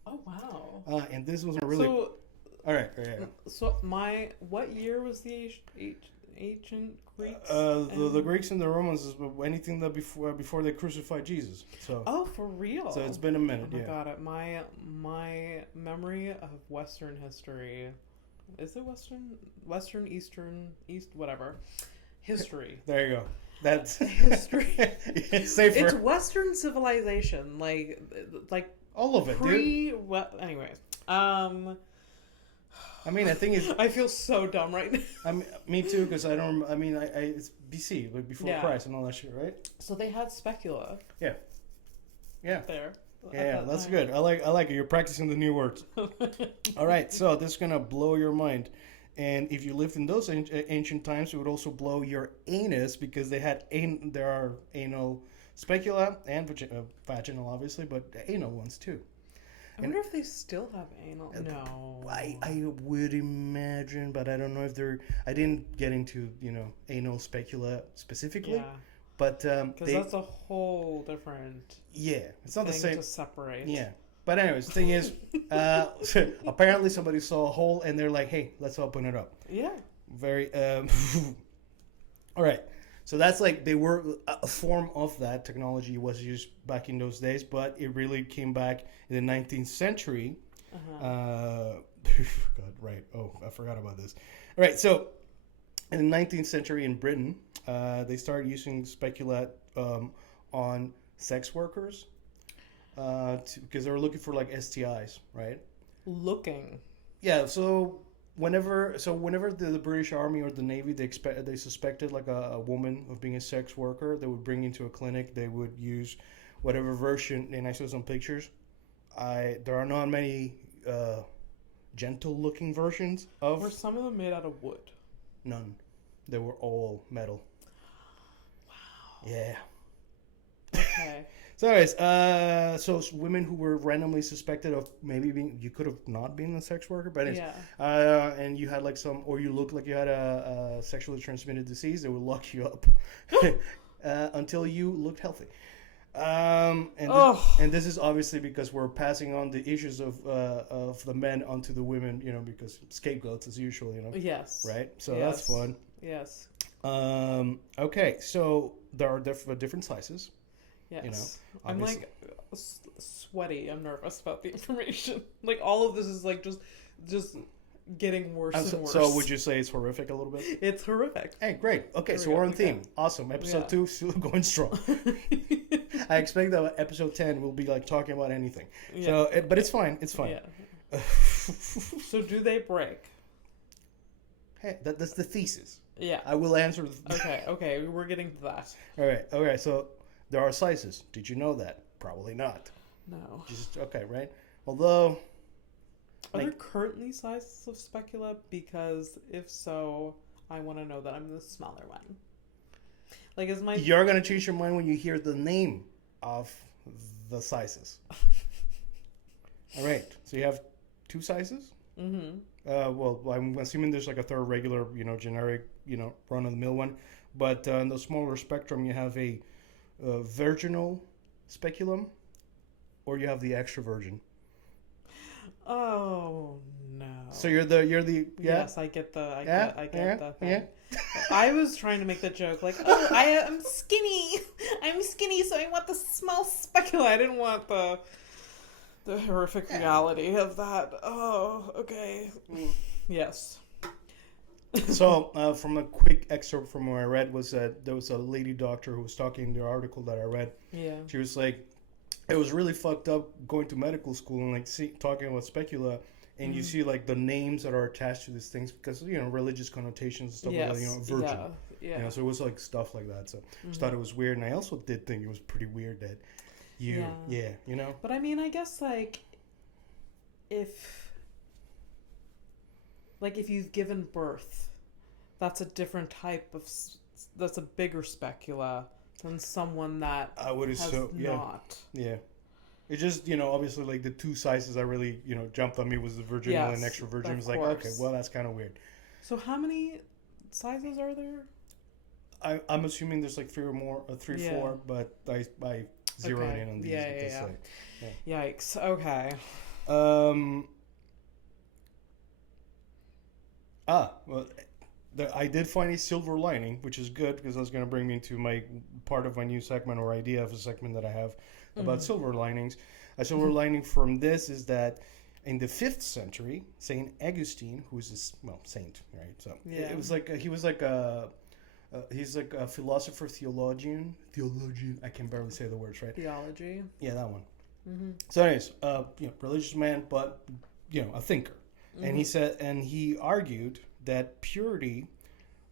Oh wow. And this was a really. So, all right. So what year was the ancient Greeks? The Greeks and the Romans is anything that before they crucified Jesus. So. Oh, for real. So it's been a minute. Oh my God, my memory of Western history. Is it Western, Eastern, East, whatever. History. There you go. That's history. It's safer. It's Western civilization, like all of it, dude. Anyways, I mean, I think it's. I feel so dumb right now. Me too, because I don't. I mean, it's BC, before Christ and all that shit, right? So they had specula. Yeah. There. Yeah, that's good. I like it. You're practicing the new words. All right, so this is gonna blow your mind. And if you lived in those ancient times, it would also blow your anus because there are anal specula and vaginal, obviously, but anal ones too. I wonder if they still have anal. No. I would imagine, but I don't know if they're... I didn't get into, anal specula specifically. Yeah. But because that's a whole different... Yeah. It's not the same... to separate. Yeah. But anyways, the thing is, apparently somebody saw a hole and they're like, hey, let's open it up. Yeah. Very... All right. So that's like, they were... A form of that technology was used back in those days, but it really came back in the 19th century. God, right. Oh, I forgot about this. All right. So in the 19th century in Britain, they started using specula on sex workers because they were looking for like STIs, right? Looking. Yeah. So whenever the British Army or the Navy they suspected like a woman of being a sex worker, they would bring into a clinic. They would use whatever version, and I saw some pictures. There are not many gentle looking versions of. Were some of them made out of wood? None. They were all metal. Wow. Yeah. Okay. So anyways, so women who were randomly suspected of maybe being, you could have not been a sex worker, but anyways, and you had like or you looked like you had a sexually transmitted disease, they would lock you up until you looked healthy. And this is obviously because we're passing on the issues of the men onto the women, because scapegoats as usual, Yes. Right? So that's fun. Yes. Okay, so there are different sizes. Yes. I'm like sweaty. I'm nervous about the information. Like all of this is like just getting worse and worse. So would you say it's horrific a little bit? It's horrific. Hey, great. Okay, so we're on theme. Awesome. Episode 2 still going strong. I expect that episode 10 will be like talking about anything. Yeah. So, but it's fine. It's fine. Yeah. So do they break? Hey, that's the thesis. Yeah. I will answer. Okay. We're getting to that. All right. Okay. So there are sizes. Did you know that? Probably not. No. Right? Although. Are there currently sizes of specula? Because if so, I want to know that I'm the smaller one. Like, is my... You're going to change your mind when you hear the name of the sizes. All right. So you have 2 sizes? Mm-hmm. Well, I'm assuming there's like a third regular, generic, run-of-the-mill one. But on the smaller spectrum, you have a virginal speculum, or you have the extra virgin. Oh no! So you're the Yes, I get the I get the thing. Yeah. I was trying to make the joke like, oh, I'm skinny. I'm skinny, so I want the small specula. I didn't want the horrific reality of that. Oh, okay. Yes. So, from a quick excerpt from what I read was that there was a lady doctor who was talking in the article that I read. Yeah. She was like, it was really fucked up going to medical school and like talking about specula, and you see like the names that are attached to these things because religious connotations and stuff like that. Virgin. Yeah. So it was like stuff like that. So I just thought it was weird, and I also did think it was pretty weird that But I mean, I guess like if you've given birth, that's a different type of that's a bigger specula than someone that I would assume not. Yeah. It just, obviously like the 2 sizes that really, jumped on me was the virginal and extra virgin. It was like, okay, well, that's kind of weird. So how many sizes are there? I'm assuming there's like 3 or more, 4, but I zeroed in on these. Yeah. Yikes. Okay. Well, I did find a silver lining, which is good because that's going to bring me to my part of my new segment or idea of a segment that I have about silver linings. A silver lining from this is that in the 5th century, Saint Augustine, who's a saint, right? So it was like he's like a philosopher, theologian. I can barely say the words right. Theology. Yeah, that one. Mm-hmm. So, anyways, religious man, but a thinker, and he argued that purity,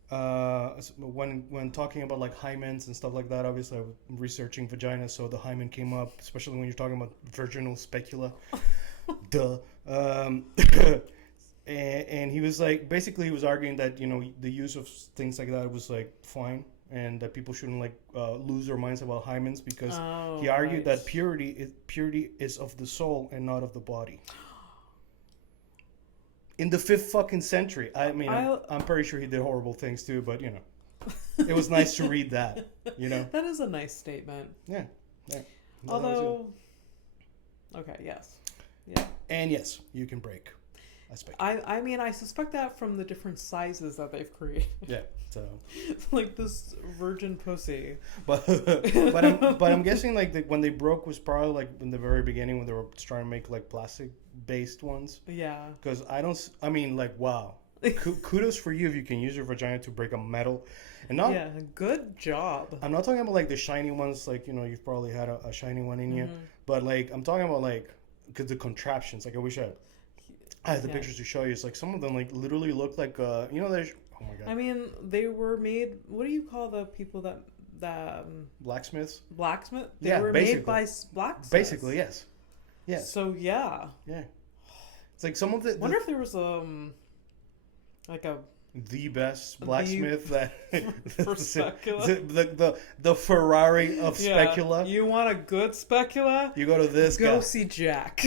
when talking about like hymens and stuff like that, obviously I'm researching vagina, so the hymen came up, especially when you're talking about virginal specula. Duh. and he was like, basically, he was arguing that the use of things like that was like fine, and that people shouldn't like lose their minds about hymens because he argued that purity is of the soul and not of the body. In the 5th fucking century. I mean, I'm pretty sure he did horrible things too, but it was nice to read that. That is a nice statement. Yeah. Although, okay, yes, yeah, and yes, you can break. I mean, I suspect that from the different sizes that they've created. Yeah, so like this virgin pussy. But I'm guessing like when they broke was probably like in the very beginning when they were trying to make like plastic based ones. Yeah. Because I mean like wow, kudos for you if you can use your vagina to break a metal, and not. Yeah, good job. I'm not talking about like the shiny ones, like you've probably had a shiny one in you, but like I'm talking about like because the contraptions. Like I wish I had the pictures to show you. It's like some of them like literally look like there's oh my god. I mean, they were made. What do you call the people that blacksmiths? Blacksmith. They were made by blacksmiths. Basically, yes. Yeah. So yeah. Yeah. It's like some of the. Wonder if there was like the best blacksmith for specula. The Ferrari of specula. You want a good specula? You go to this guy. Go see Jack.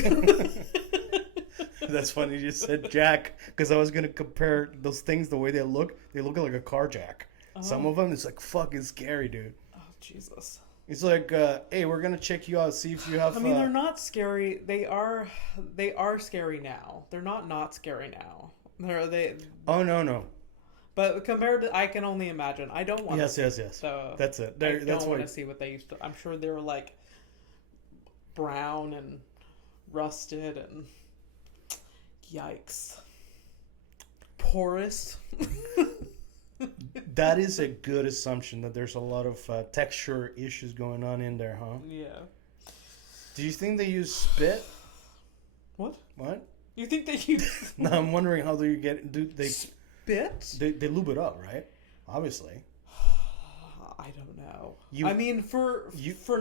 That's funny you said Jack, because I was going to compare those things, the way they look like a car jack. Oh. Some of them, it's like fucking scary, dude. Oh, Jesus. It's like, hey, we're going to check you out, see if you have... I mean, they're not scary. They are scary now. They're not scary now. Oh, no. But compared to, I can only imagine. I don't want to. Yes. So that's it. I don't want to see what they used to... I'm sure they were like brown and rusted and... Yikes. Porous. That is a good assumption that there's a lot of texture issues going on in there, huh? Yeah. Do you think they use spit? What? You think they use... No, I'm wondering how do they... Spit? They lube it up, right? Obviously. I don't know. I mean, for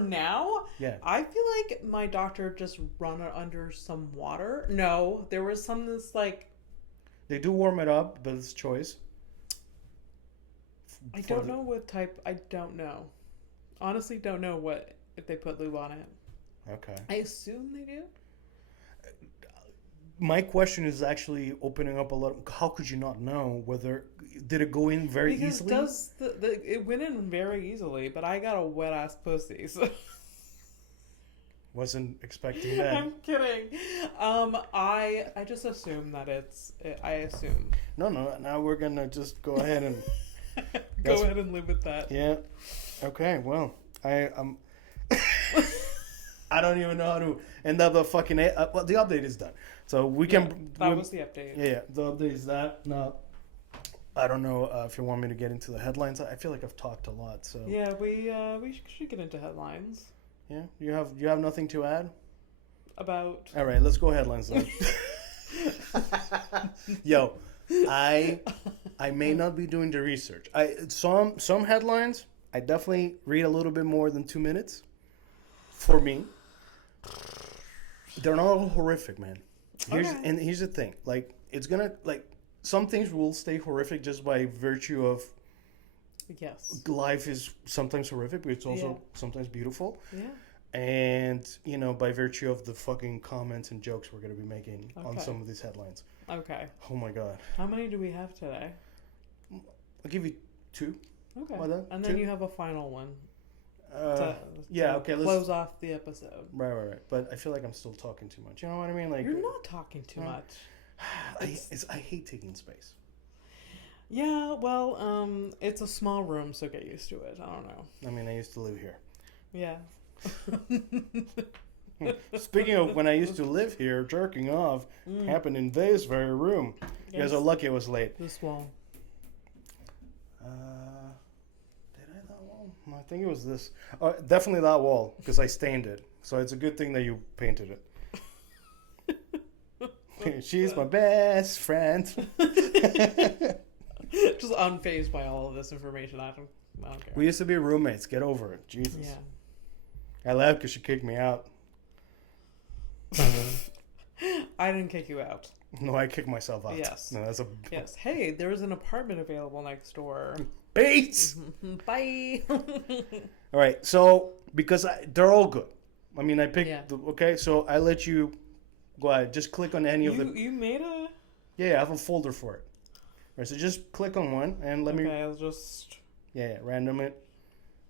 now, yeah. I feel like my doctor just run it under some water. No, there was some that's like... They do warm it up, but it's choice. I don't know what type... I don't know. Honestly, don't know if they put lube on it. Okay. I assume they do. My question is actually opening up a lot. How could you not know whether... Did it go in very easily? It went in very easily, but I got a wet ass pussy. So. Wasn't expecting that. I'm kidding. I just assume that I assume. No. Now we're gonna just go ahead and go ahead and live with that. Yeah. Okay. Well, I'm. I don't even know how to end up the fucking. Well, the update is done, so we can. That was the update. Yeah. The update is that now. I don't know if you want me to get into the headlines. I feel like I've talked a lot. So yeah, we should get into headlines. Yeah, you have nothing to add about. All right, let's go headlines then. Yo, I may not be doing the research. Some headlines I definitely read a little bit more than 2 minutes. For me, they're not all horrific, man. Here's the thing. Like it's gonna like. Some things will stay horrific just by virtue of life is sometimes horrific, but it's also sometimes beautiful. Yeah. And, by virtue of the fucking comments and jokes we're going to be making on some of these headlines. Okay. Oh, my God. How many do we have today? I'll give you 2. Okay. And then you have a final one. Okay. Let's close off the episode. Right. But I feel like I'm still talking too much. You know what I mean? Like you're not talking too much. I hate taking space. Yeah, well, it's a small room, so get used to it. I don't know. I mean, I used to live here. Yeah. Speaking of when I used to live here, jerking off happened in this very room. Yes. You guys are lucky I was late. This wall. Did I that wall? No, I think it was this. Definitely that wall, because I stained it. So it's a good thing that you painted it. She's my best friend. Just unfazed by all of this information. I don't care. We used to be roommates. Get over it. Jesus. Yeah. I left because she kicked me out. I didn't kick you out. No, I kick myself out. Yes. No, that's a... Yes. Hey, there's an apartment available next door. Bates! Bye! All right, so, because they're all good. I mean, I picked... Okay, so I let you... Go ahead. Just click on any of the... You made a... Yeah, I have a folder for it. Right, so just click on one and let me... Okay, I'll just... Yeah, random it.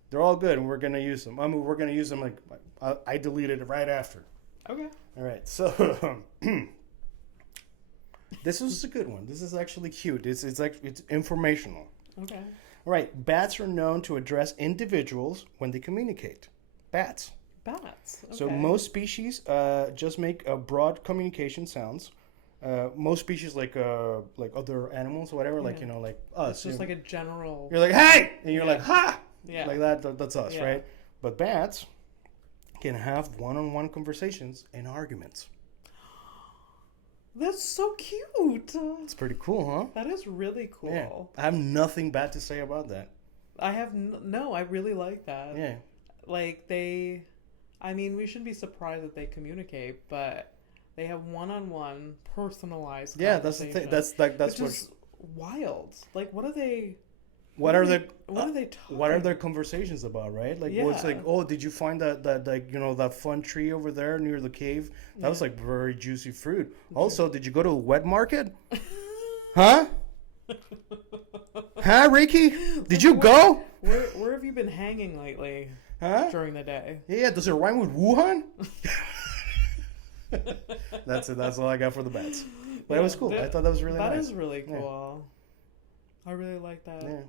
They're all good, and we're going to use them. I mean, we're going to use them like... I deleted it right after. Okay. All right, so... This was a good one. This is actually cute. It's informational. Okay. All right, bats are known to address individuals when they communicate. Bats. Bats. Okay. So most species just make broad communication sounds. Most species, like other animals, or whatever, like like us. It's just like a general. You're like, hey, and you're like, ha, yeah, like that. That's us, right? But bats can have one-on-one conversations and arguments. That's so cute. It's pretty cool, huh? That is really cool. Yeah. I have nothing bad to say about that. I have no. I really like that. Yeah. Like I mean, we shouldn't be surprised that they communicate, but they have one-on-one, personalized. Yeah, that's the thing. That's what's just wild. Like, what are they? What are they talking? What are their conversations about, right? Like, what's like, oh, did you find that like that fun tree over there near the cave? That was like very juicy fruit. Also, did you go to a wet market? Huh? Huh, Ricky? Did you go? Where have you been hanging lately? Huh? During the day? Yeah, does it rhyme with Wuhan? That's it. That's all I got for the bats. But it was cool. I thought that was really nice. That is really cool. Yeah. I really like that. Yeah.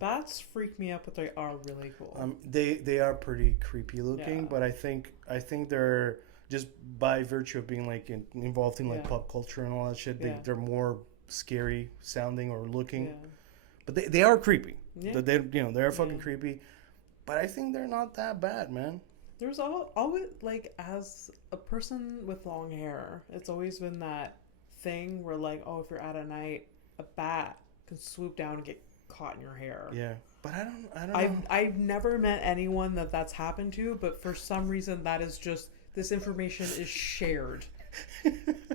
Bats freak me out, but they are really cool. They are pretty creepy looking, but I think they're just by virtue of being like involved in like pop culture and all that shit. They're more scary sounding or looking, but they are creepy. Yeah. They're fucking creepy, but I think they're not that bad, man. There's always like, as a person with long hair, it's always been that thing where like, oh, if you're out at night, a bat can swoop down and get caught in your hair. Yeah, but I don't know. I've never met anyone that's happened to, but for some reason that is just, this information is shared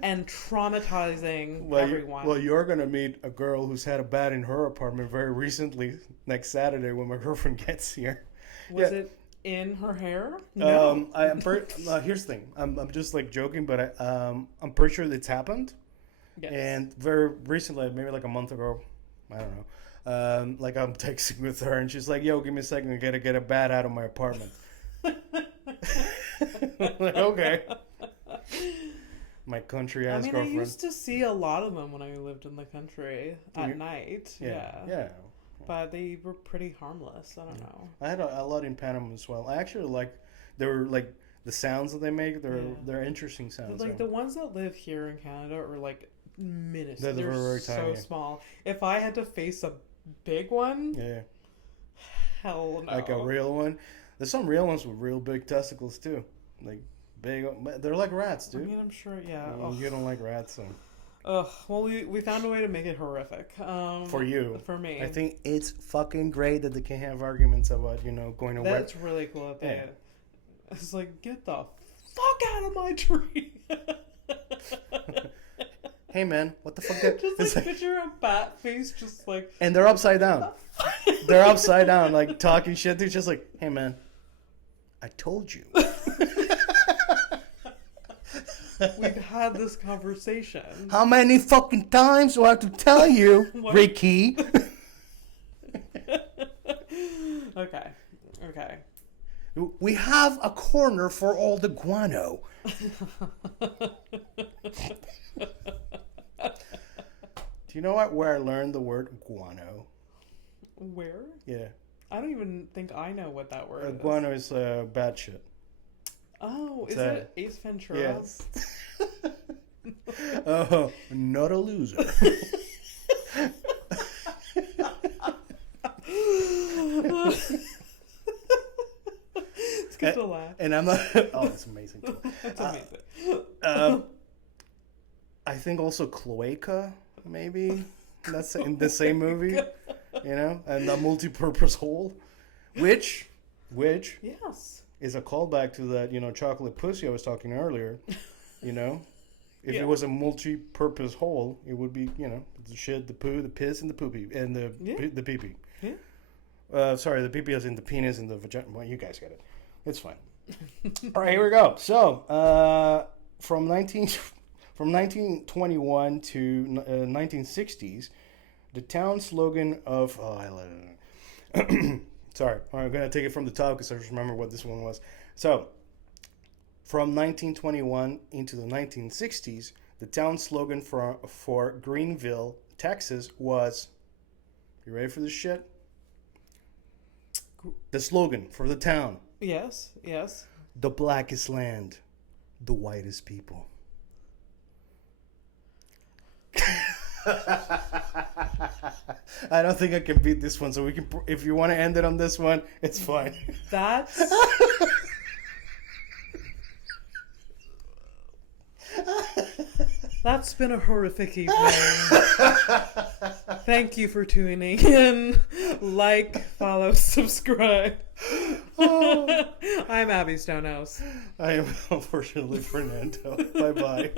and traumatizing everyone. You're gonna meet a girl who's had a bat in her apartment very recently next Saturday when my girlfriend gets here. Was it in her hair? No. Here's the thing. I'm just like joking, but I'm pretty sure it's happened. Yes. And very recently, maybe like a month ago, I don't know. Like I'm texting with her, and she's like, "Yo, give me a second. I gotta get a bat out of my apartment." Like, okay. My country ass girlfriend. I used to see a lot of them when I lived in the country at night. Yeah. But they were pretty harmless. I don't know. I had a lot in Panama as well. I actually like, they're like the sounds that they make. They're interesting sounds. Like the ones that live here in Canada are like minuscule. They're very tiny. So small. If I had to face a big one, hell no. Like a real one. There's some real ones with real big testicles too. Like big. They're like rats, dude. I mean, I'm sure. Yeah. You don't like rats, so. Well, we found a way to make it horrific. For you. For me. I think it's fucking great that they can have arguments about, going to That's really cool that they... It's like, get the fuck out of my tree! Hey, man, what the fuck? Just like, picture a bat face just like... And they're upside down. They're upside down, like, talking shit. They're just like, hey, man, I told you. We've had this conversation. How many fucking times do I have to tell you, Ricky? Okay. We have a corner for all the guano. Do you know where I learned the word guano? Where? Yeah. I don't even think I know what that word is. Guano is bad shit. Oh, is it Ace Ventura? Yes. Oh, not a loser. It's good to laugh. And I'm not... Oh, it's amazing. It's amazing. I think also Cloaca, maybe. That's in the same movie. And the multi-purpose hole. Which... Yes. Is a callback to that, chocolate pussy I was talking earlier, If it was a multi-purpose hole, it would be, the shit, the poo, the piss, and the poopy, and the pee-pee. Yeah. Sorry, the pee-pee is in the penis and the vagina. Well, you guys get it. It's fine. All right, here we go. So, from 1921 to 1960s, the town slogan of... Sorry, I'm going to take it from the top because I just remember what this one was. So, from 1921 into the 1960s, the town slogan for Greenville, Texas was... You ready for this shit? The slogan for the town. Yes. The blackest land, the whitest people. I don't think I can beat this one, so we can. If you want to end it on this one, it's fine. That's been a horrific evening. Thank you for tuning in. Like, follow, subscribe. I'm Abby Stonehouse. I am unfortunately Fernando. Bye-bye.